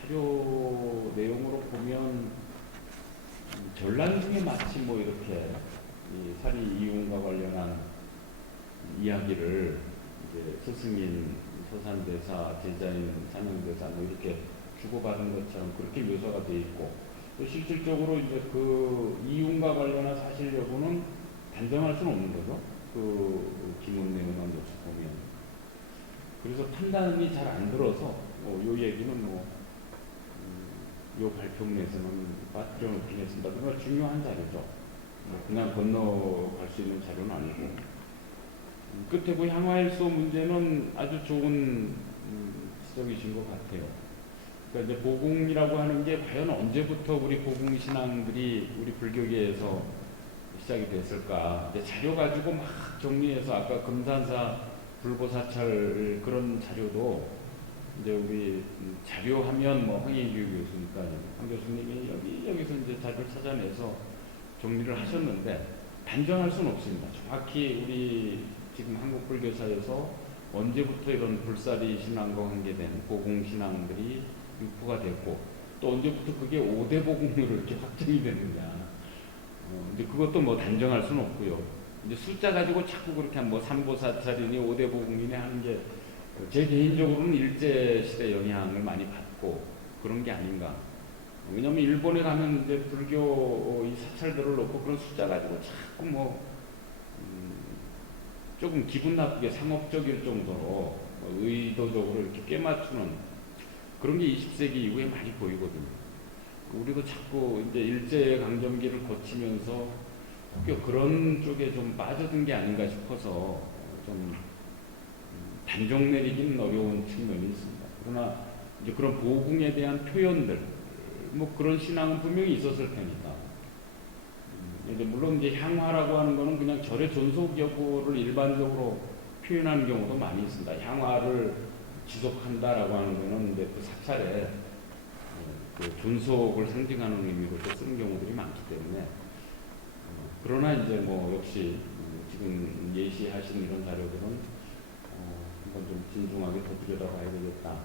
자료 내용으로 보면 전란 중에 마치 뭐 이렇게 이 사리 이윤과 관련한 이야기를 이제 스승인 서산대사, 제자인 산영대사 뭐 이렇게 주고받은 것처럼 그렇게 묘사가 돼 있고 또 실질적으로 이제 그 이윤과 관련한 사실 여부는 단정할 수는 없는 거죠. 그 기문 내용만 보면. 그래서 판단이 잘 안 들어서 요 얘기는 요 발표문에서는 빠뜨려 놓긴 했습니다. 정말 중요한 자료죠. 그냥 건너갈 수 있는 자료는 아니고. 끝에고 향화일소 문제는 아주 좋은 지적이신 것 같아요. 그러니까 이제 보궁이라고 하는 게 과연 언제부터 우리 보궁 신앙들이 우리 불교계에서 시작이 됐을까? 이제 자료 가지고 막 정리해서 아까 금산사 불보사찰 그런 자료도 이제 우리 자료하면 뭐 황인규 교수니까 황 교수님이 여기서 이제 자료를 찾아내서 정리를 하셨는데 단정할 수는 없습니다. 정확히 우리 지금 한국 불교사에서 언제부터 이런 불사리 신앙과 관계된 보궁 신앙들이 유포가 됐고 또 언제부터 그게 5대 보궁으로 이렇게 확정이 됐느냐. 근데 그것도 뭐 단정할 수는 없고요. 이제 숫자 가지고 자꾸 그렇게 뭐 삼보사찰이니 5대 보궁이니 하는 게 제 개인적으로는 일제 시대 영향을 많이 받고 그런 게 아닌가. 왜냐면 일본에 가면 이제 불교 이 사찰들을 놓고 그런 숫자 가지고 자꾸 뭐 조금 기분 나쁘게 상업적일 정도로 의도적으로 이렇게 꿰맞추는 그런 게 20세기 이후에 많이 보이거든요. 우리도 자꾸 이제 일제 강점기를 거치면서 혹여 그런 쪽에 좀 빠져든 게 아닌가 싶어서 좀 단정 내리기는 어려운 측면이 있습니다. 그러나 이제 그런 보궁에 대한 표현들, 뭐 그런 신앙은 분명히 있었을 테니까. 이제 물론 이제 향화라고 하는 거는 그냥 절의 존속 여부를 일반적으로 표현하는 경우도 많이 있습니다. 향화를 지속한다라고 하는 거는 이제 그 사찰에 그 존속을 상징하는 의미로 또 쓰는 경우들이 많기 때문에 그러나 이제 뭐 역시 지금 예시하신 이런 자료들은 한번 좀 진중하게 더 들여다봐야 되겠다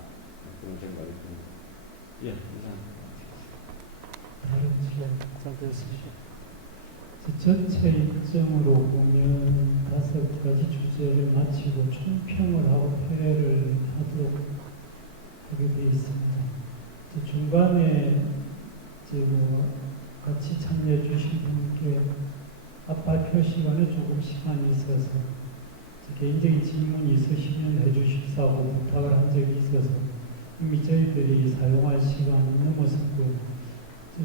그런 생각이 듭니다. 예, 이상. 다른 질문. 전체 일정으로 보면 5가지 주제를 마치고 총평을 하고 회의를 하도록 하게 되어 있습니다. 중간에 같이 참여해 주신 분께 앞발표 시간에 조금 시간이 있어서 개인적인 질문이 있으시면 해주십사고 부탁을 한 적이 있어서 이미 저희들이 사용할 시간이 넘어섰고요.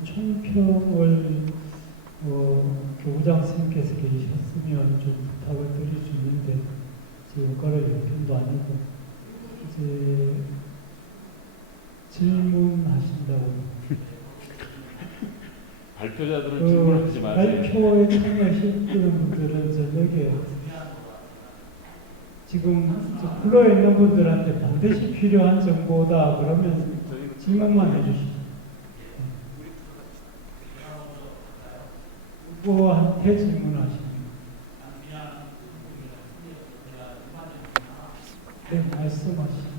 총평을 교부장 선생님께서 계셨으면 좀 부탁을 드릴 수 있는데 지금 그럴 형편도 아니고 이제 질문하신다고 발표자들은 질문하지 마세요. 발표에 참여하신 분들은 저녁에 지금 불러 있는 분들한테 반드시 필요한 정보다 그러면 질문만 해주시죠. 후보한테 질문하십니다. 네, 말씀하시죠.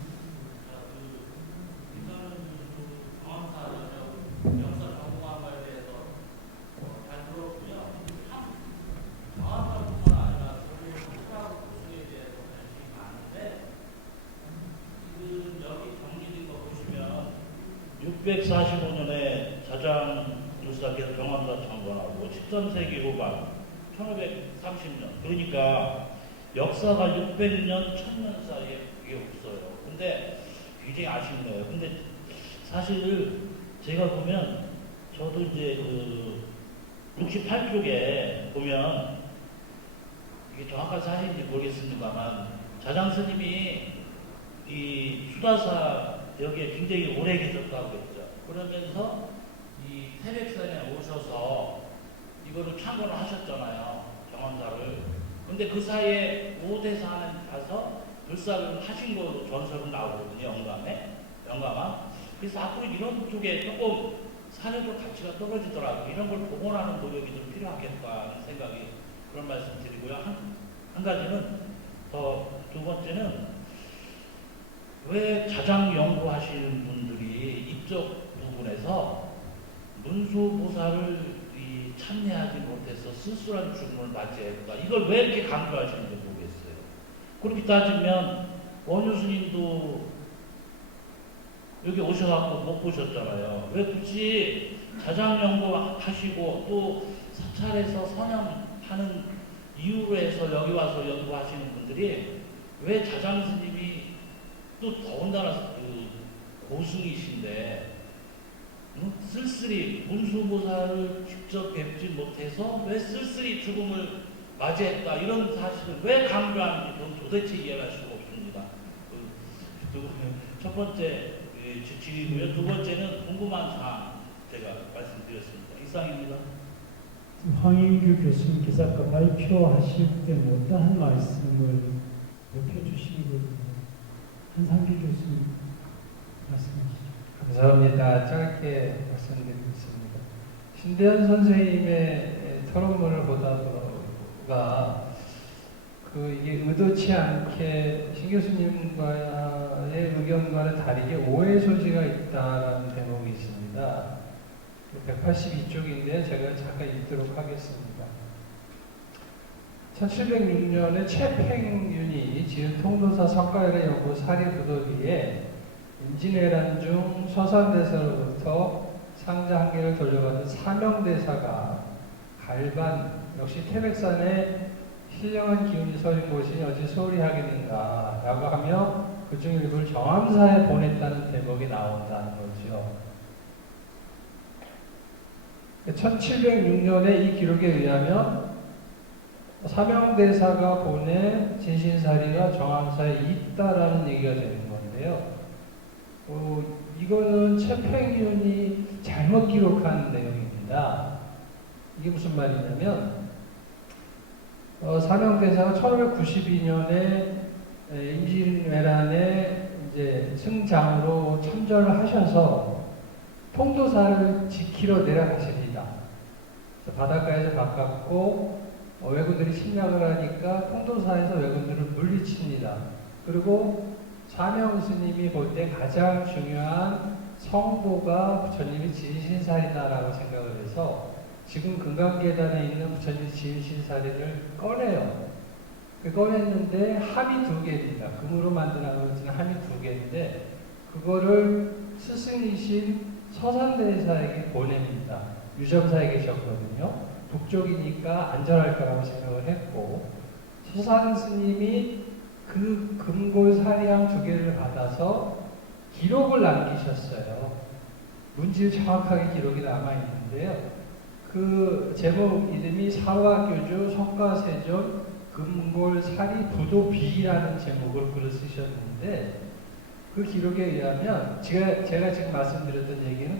그 645년에 자장 불사께서 경암사 창건하고 13세기 후반 1530년 그러니까 역사가 600년 1000년 사이에 그게 없어요. 근데 굉장히 아쉽네요. 근데 사실 제가 보면 저도 이제 그 68쪽에 보면 이게 정확한 사실인지 모르겠습니다만 자장 스님이 이 수다사 여기에 굉장히 오래 계셨다고 했죠. 그러면서 이 태백산에 오셔서 이거를 참고를 하셨잖아요. 경험사를. 근데 그 사이에 오대산에 가서 불사를 하신 걸로 전설은 나오거든요. 영감아. 그래서 앞으로 이런 쪽에 조금 사례도 가치가 떨어지더라도 이런 걸 복원하는 노력이 좀 필요하겠다는 생각이 그런 말씀 드리고요. 한 가지는 두 번째는 왜 자장 연구하시는 분들이 이쪽 부분에서 문수보살을 참여하지 못해서 쓸쓸한 죽음을 맞이했다. 이걸 왜 이렇게 강조하시는지 모르겠어요. 그렇게 따지면 원효 스님도 여기 오셔갖고 못 보셨잖아요. 왜 굳이 자장 연구하시고 또 사찰에서 선양하는 이유로 해서 여기 와서 연구하시는 분들이 왜 자장 스님이 또 더군다나 그 고승이신데 쓸쓸히 문수보살을 직접 뵙지 못해서 왜 쓸쓸히 죽음을 맞이했다 이런 사실을 왜 강조하는지 저는 도대체 이해할 수가 없습니다. 첫 번째 지식이고요. 두 번째는 궁금한 사항 제가 말씀드렸습니다. 이상입니다. 황인규 교수님께서 아까 발표하실 때 어떠한 말씀을 펴주신 거예요? 한상규 교수님 말씀하시죠. 감사합니다. 짧게 말씀드리겠습니다. 신대현 선생님의 토론문을 보다가 이게 의도치 않게 신 교수님과의 의견과는 다르게 오해 소지가 있다라는 대목이 있습니다. 182쪽인데 제가 잠깐 읽도록 하겠습니다. 1706년에 최팽윤이 지은 통도사 석가열의 연구 사리부도리에 임진왜란 중 서산대사로부터 상자 한 개를 돌려받은 사명대사가 갈반 역시 태백산에 신령한 기운이 서린 곳이 어찌 소홀히 하겠는가 라고 하며 그중 일부를 정암사에 보냈다는 대목이 나온다는 거죠. 1706년에 이 기록에 의하면 사명대사가 보낸 진신사리가 정암사에 있다라는 얘기가 되는 건데요. 이거는 최팽윤이 잘못 기록한 내용입니다. 이게 무슨 말이냐면 사명대사가 1592년에 임진왜란에 이제 승장으로 참전을 하셔서 통도사를 지키러 내려가십니다. 바닷가에서 가깝고 왜군들이 침략을 하니까 통도사에서 왜군들을 물리칩니다. 그리고 사명스님이 볼 때 가장 중요한 성도가 부처님이 진신사리다라고 생각을 해서 지금 금강계단에 있는 부처님 진신사리를 꺼내요. 꺼냈는데 함이 2개입니다. 금으로 만들어진 함이 2개인데 그거를 스승이신 서산대사에게 보냅니다. 유점사에 계셨거든요. 북쪽이니까 안전할 거라고 생각을 했고 서산스님이 그 금골 사리함 2개를 받아서 기록을 남기셨어요. 문질 정확하게 기록이 남아있는데요. 그 제목 이름이 사화교주 석가세존 금골 사리 부도비라는 제목을 글을 쓰셨는데 그 기록에 의하면 제가 지금 말씀드렸던 얘기는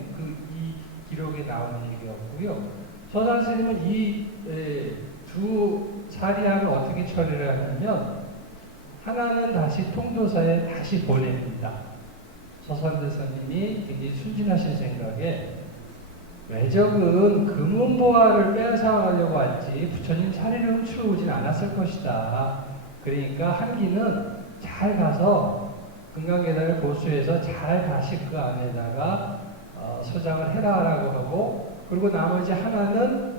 이 기록에 나오는 얘기였고요. 서산스님은 이 두 사리함을 어떻게 처리를 하냐면 하나는 다시 통도사에 다시 보냅니다. 서산대사님이 굉장히 순진하신 생각에 외적은 금은보화를 빼앗아가려고 왔지 부처님 사리를 훔치러 오진 않았을 것이다. 그러니까 한기는 잘 가서 금강계단을 보수해서 잘 다시 그 안에다가 소장을 해라라고 하고 그리고 나머지 하나는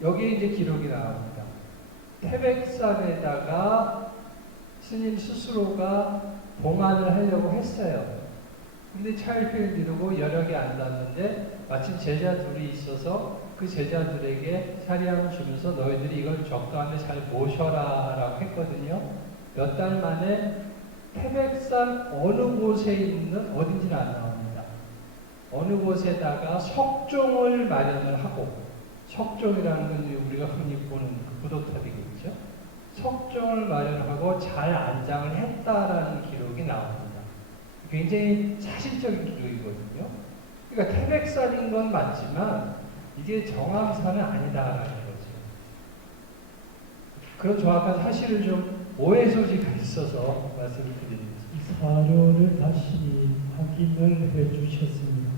여기에 이제 기록이 나옵니다. 태백산에다가 스님 스스로가 봉안을 하려고 했어요. 근데 차일피일 미루고 여력이 안 닿는데 마침 제자 둘이 있어서 그 제자들에게 사리함을 주면서 너희들이 이걸 적당한데 잘 모셔라 라고 했거든요. 몇 달 만에 태백산 어느 곳에 있는 어딘지는 안 나옵니다. 어느 곳에다가 석종을 마련을 하고 석종이라는 건 우리가 흔히 보는 그 부도탑이겠죠. 석종을 마련하고 잘 안장을 했다라는 기록이 나옵니다. 굉장히 사실적인 기록이거든요. 그러니까 태백산인 건 맞지만 이게 정암산은 아니다라는 거죠. 그런 정확한 사실을 좀 오해 소지가 있어서 말씀을 드립니다. 이 사료를 다시 확인을 해 주셨습니다.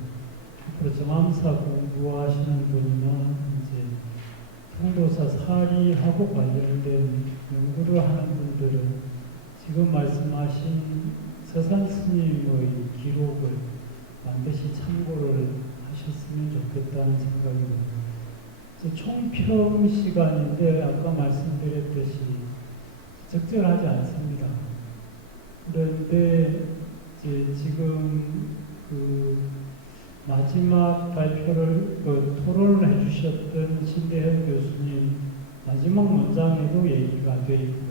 앞으로 정암사 공부하시는 분이나 이제 통도사 사리하고 관련된 연구를 하는 분들은 지금 말씀하신 서산 스님의 기록을 반드시 참고를 하셨으면 좋겠다는 생각입니다. 총평 시간인데 아까 말씀드렸듯이 적절하지 않습니다. 그런데 이제 지금 그 마지막 발표를 토론을 해주셨던 신대현 교수님 마지막 문장에도 얘기가 돼 있고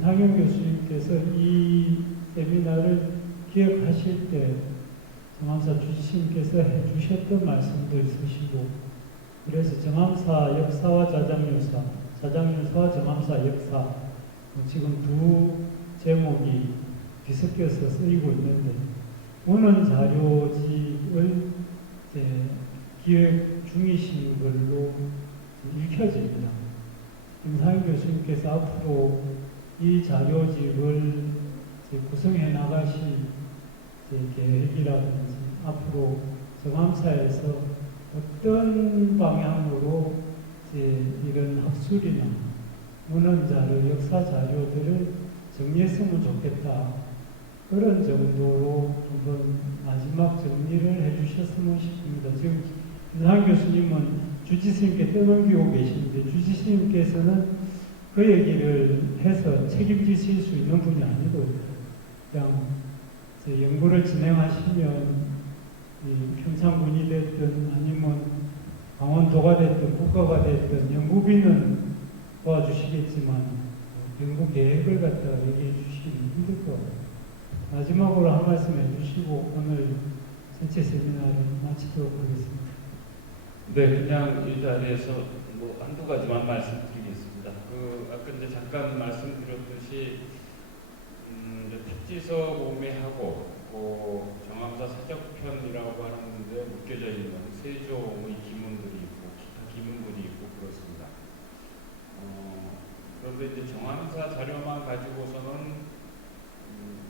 상영 교수님께서 이 세미나를 기억하실 때 정암사 주지스님께서 해주셨던 말씀도 있으시고 그래서 정암사 역사와 자장유사, 자장유사와 정암사 역사 지금 두 제목이 뒤섞여서 쓰이고 있는데 원원 자료집을 기획 중이신 걸로 읽혀집니다. 김상현 교수님께서 앞으로 이 자료집을 구성해 나가실 계획이라든지 앞으로 정암사에서 어떤 방향으로 이런 학술이나 문헌 자료, 역사 자료들을 정리했으면 좋겠다. 그런 정도로 한번 마지막 정리를 해주셨으면 싶습니다. 지금 김상현 교수님은 주지스님께 떠넘기고 계시는데 주지스님께서는 그 얘기를 해서 책임지실 수 있는 분이 아니거든요. 그냥 연구를 진행하시면 평창군이 됐든 아니면 강원도가 됐든 국가가 됐든 연구비는 도와주시겠지만 연구 계획을 갖다가 얘기해 주시기 힘들 것 같아요. 마지막으로 한 말씀 해주시고 오늘 전체 세미나를 마치도록 하겠습니다. 네, 그냥 이 자리에서 뭐 한두 가지만 말씀드리겠습니다. 아까 이제 잠깐 말씀드렸듯이 이제 특지서 모매하고 정암사 사적편이라고 하는데 묶여져 있는 세종의 기문들이 있고 기타 기문들이 있고 그렇습니다. 그런데 이제 정암사 자료만 가지고서는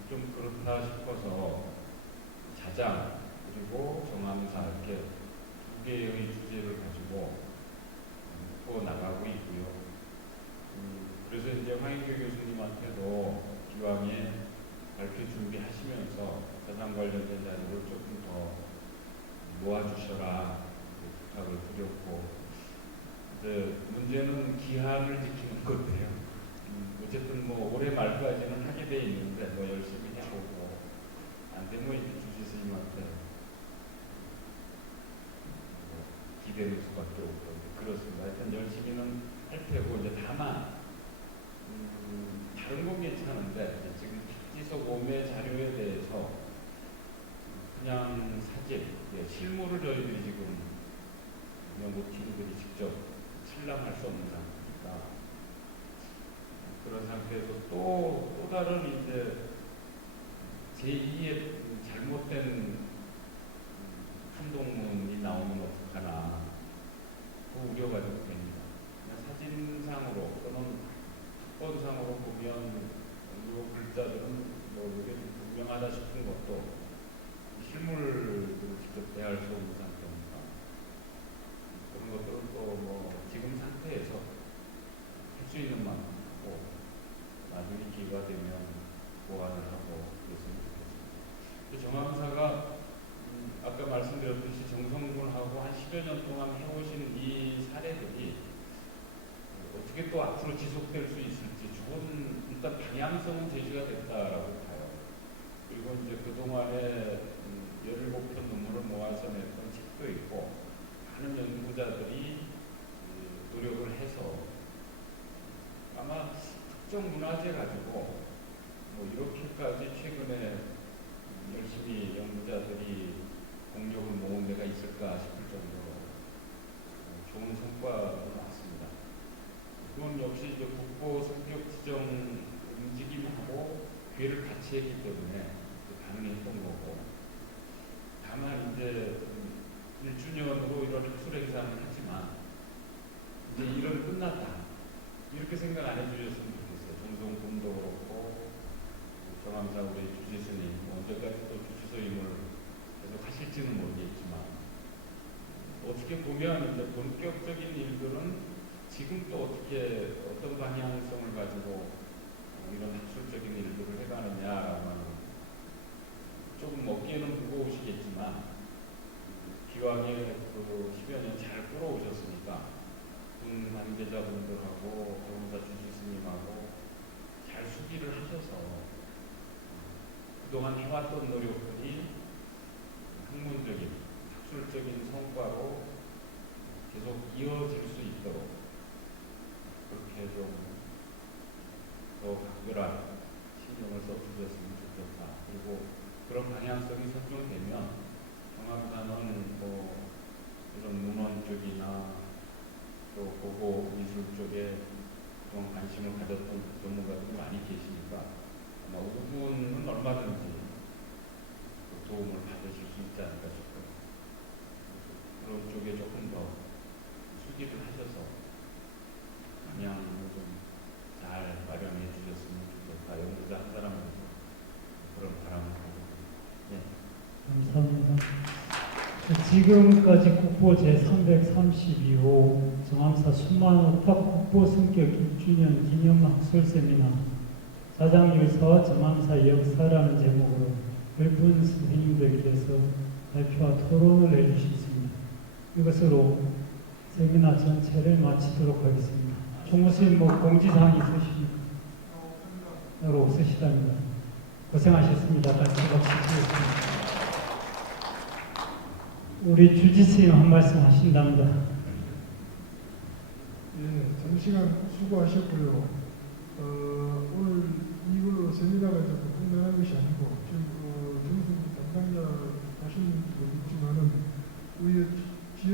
좀 그렇다 싶어서 자장 그리고 정암사 이렇게 두 개의 주제를 가지고 나가고 있고요. 그래서 이제 황인규 교수님한테도 기왕에 발표 준비하시면서 자장 관련된 자료를 조금 더 모아주셔라 부탁을 드렸고, 문제는 기한을 지키는 건데요. 어쨌든 뭐 올해 말까지는 하게 돼 있는데 뭐 열심히 해보고 안 되면 이제 주지스님한테 기대는 수밖에 없고 그렇습니다. 하여튼 열심히는 할 테고 이제 다만 다른 건 괜찮은데 지금 특지서 모매 자료에 대해서 그냥 사진, 실물을 저희들이 지금 연구팀들이 직접 촬영할 수 없는 상태니까 그런 상태에서 또 다른 이제 제2의 잘못된 한동문이 나오면 어떡하나 그 우려가 좀 됩니다. 그냥 사진상으로 또는 특본상으로 보면 이 글자들은 뭐 이게 분명하다 싶은 것도 실물을 직접 대할 수 없는 상태입니다. 그런 것들은 또 뭐 지금 상태에서 할 수 있는 만큼 하고 나중에 기회가 되면 보완을 하고 그랬으면 좋겠습니다. 정암사가 아까 말씀드렸듯이 정성군하고 한 10여 년 동안 해오신 이 사례들이 어떻게 또 앞으로 지속될 수 있을지 좋은 일단 방향성은 제시가 됐다라고 봐요. 그리고 이제 그동안에 17편 논문을 모아서 냈던 책도 있고 많은 연구자들이 노력을 해서 아마 특정 문화재 가지고 뭐 이렇게까지 최근에 열심히 연구자들이 공력을 모은 데가 있을까 싶을 정도로 좋은 성과가 나왔습니다. 그건 역시 이제 국보 성격 같이 했기 때문에 가능했던 거고, 다만 이제 1주년으로 이런 학술 행사를 했지만 이제 일은 끝났다 이렇게 생각 안 해주셨으면 좋겠어요. 정성분도 그렇고 정암사 우리 주지 스님, 언제까지 또 주지스님을 계속 하실지는 모르겠지만, 어떻게 보면 이제 본격적인 일들은 지금 또 어떻게 어떤 방향성을 가지고 이런 학술적인 일들을 해가느냐라고 하는, 조금 어깨는 무거우시겠지만 기왕에 그 10여 년 잘 끌어오셨으니까 군 관계자분들하고 정사 주지스님하고 잘 수기를 하셔서 그동안 해왔던 노력들이 학문적인 학술적인 성과로 계속 이어질 수 있도록 그렇게 좀 더 각별한 신경을 써주셨으면 좋겠다. 그리고 그런 방향성이 설정되면 경암사는 뭐 이런 문헌 쪽이나 또 고고 미술 쪽에 좀 관심을 가졌던 전문가들이 많이 계시니까 아마 우분은 얼마든지 도움을 받으실 수 있지 않을까 싶어요. 그런 쪽에 조금 더 수기를 하셔서 방향을 좀 잘 마련해 주셨으면 좋겠다. 연구자 한 사람으로서 그런 바람을 가지고. 감사합니다. 지금까지 국보 제332호 정암사 수만오탑 국보 성격 1주년 기념 학술 세미나 자장유서 정암사 역사라는 제목으로 10분 선생님들께서 발표와 토론을 해주셨습니다. 이것으로 세미나 전체를 마치도록 하겠습니다. 총무수님 뭐 공지사항 있으십니까? 없으시답니다. 고생하셨습니다. 같이 박수치겠습니다. 우리 주지스님 한 말씀 하신답니다. 예, 장시간 수고하셨고요. 오늘 이걸로 세미나가 이제 끝나는 것이 아니고 지금 정수 담당자 하시는 분도 있지만은 우리 지역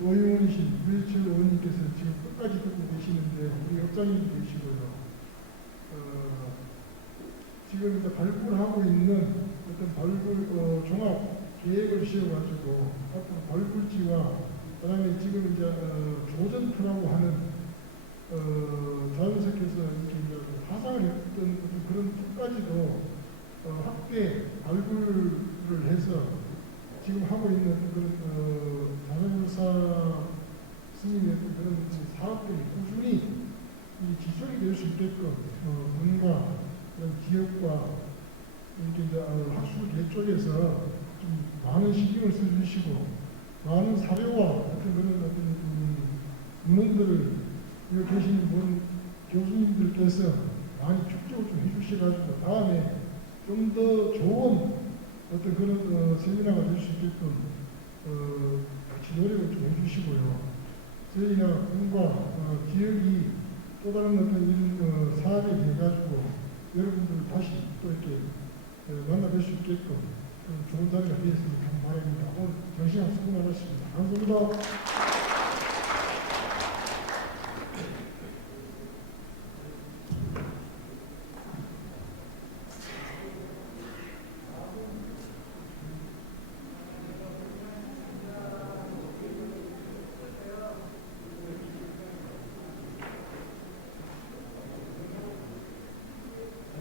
의원이신 유해철 의원님께서 지금 끝까지 듣고 계시는데 우리 역장님도 계시고요. 지금 이제 발굴하고 있는 어떤 발굴 종합 계획을 세워가지고 앞으로 발굴지와 그다음에 지금 이제 조전투라고 하는 자연스럽게서 이렇게 이제 화상을 했던 그런 투까지도 확대 발굴을 해서 지금 하고 있는 그런 자연사 스님의 그런 사업들이 꾸준히 지속이 될 수 있게끔 문과 그런 지역과 이렇게 이제 학술계 쪽에서 좀 많은 신경을 써주시고 많은 사료와 어떤 그런 어떤 문헌들을 여기 계신 분 교수님들께서 많이 축적을 좀 해주셔가지고 다음에 좀 더 좋은 어떤 그런 세미나가 될 수 있게끔 같이 노력을 좀 해주시고요. 저희가 군과 지역이 또 다른 어떤 이런 사업에 대해 가지고 여러분들 다시 또 이렇게 만나 뵐 수 있게끔 좋은 자리가 되었으면 바랍니다. 오늘 장시간 수고 많으셨습니다. 감사합니다.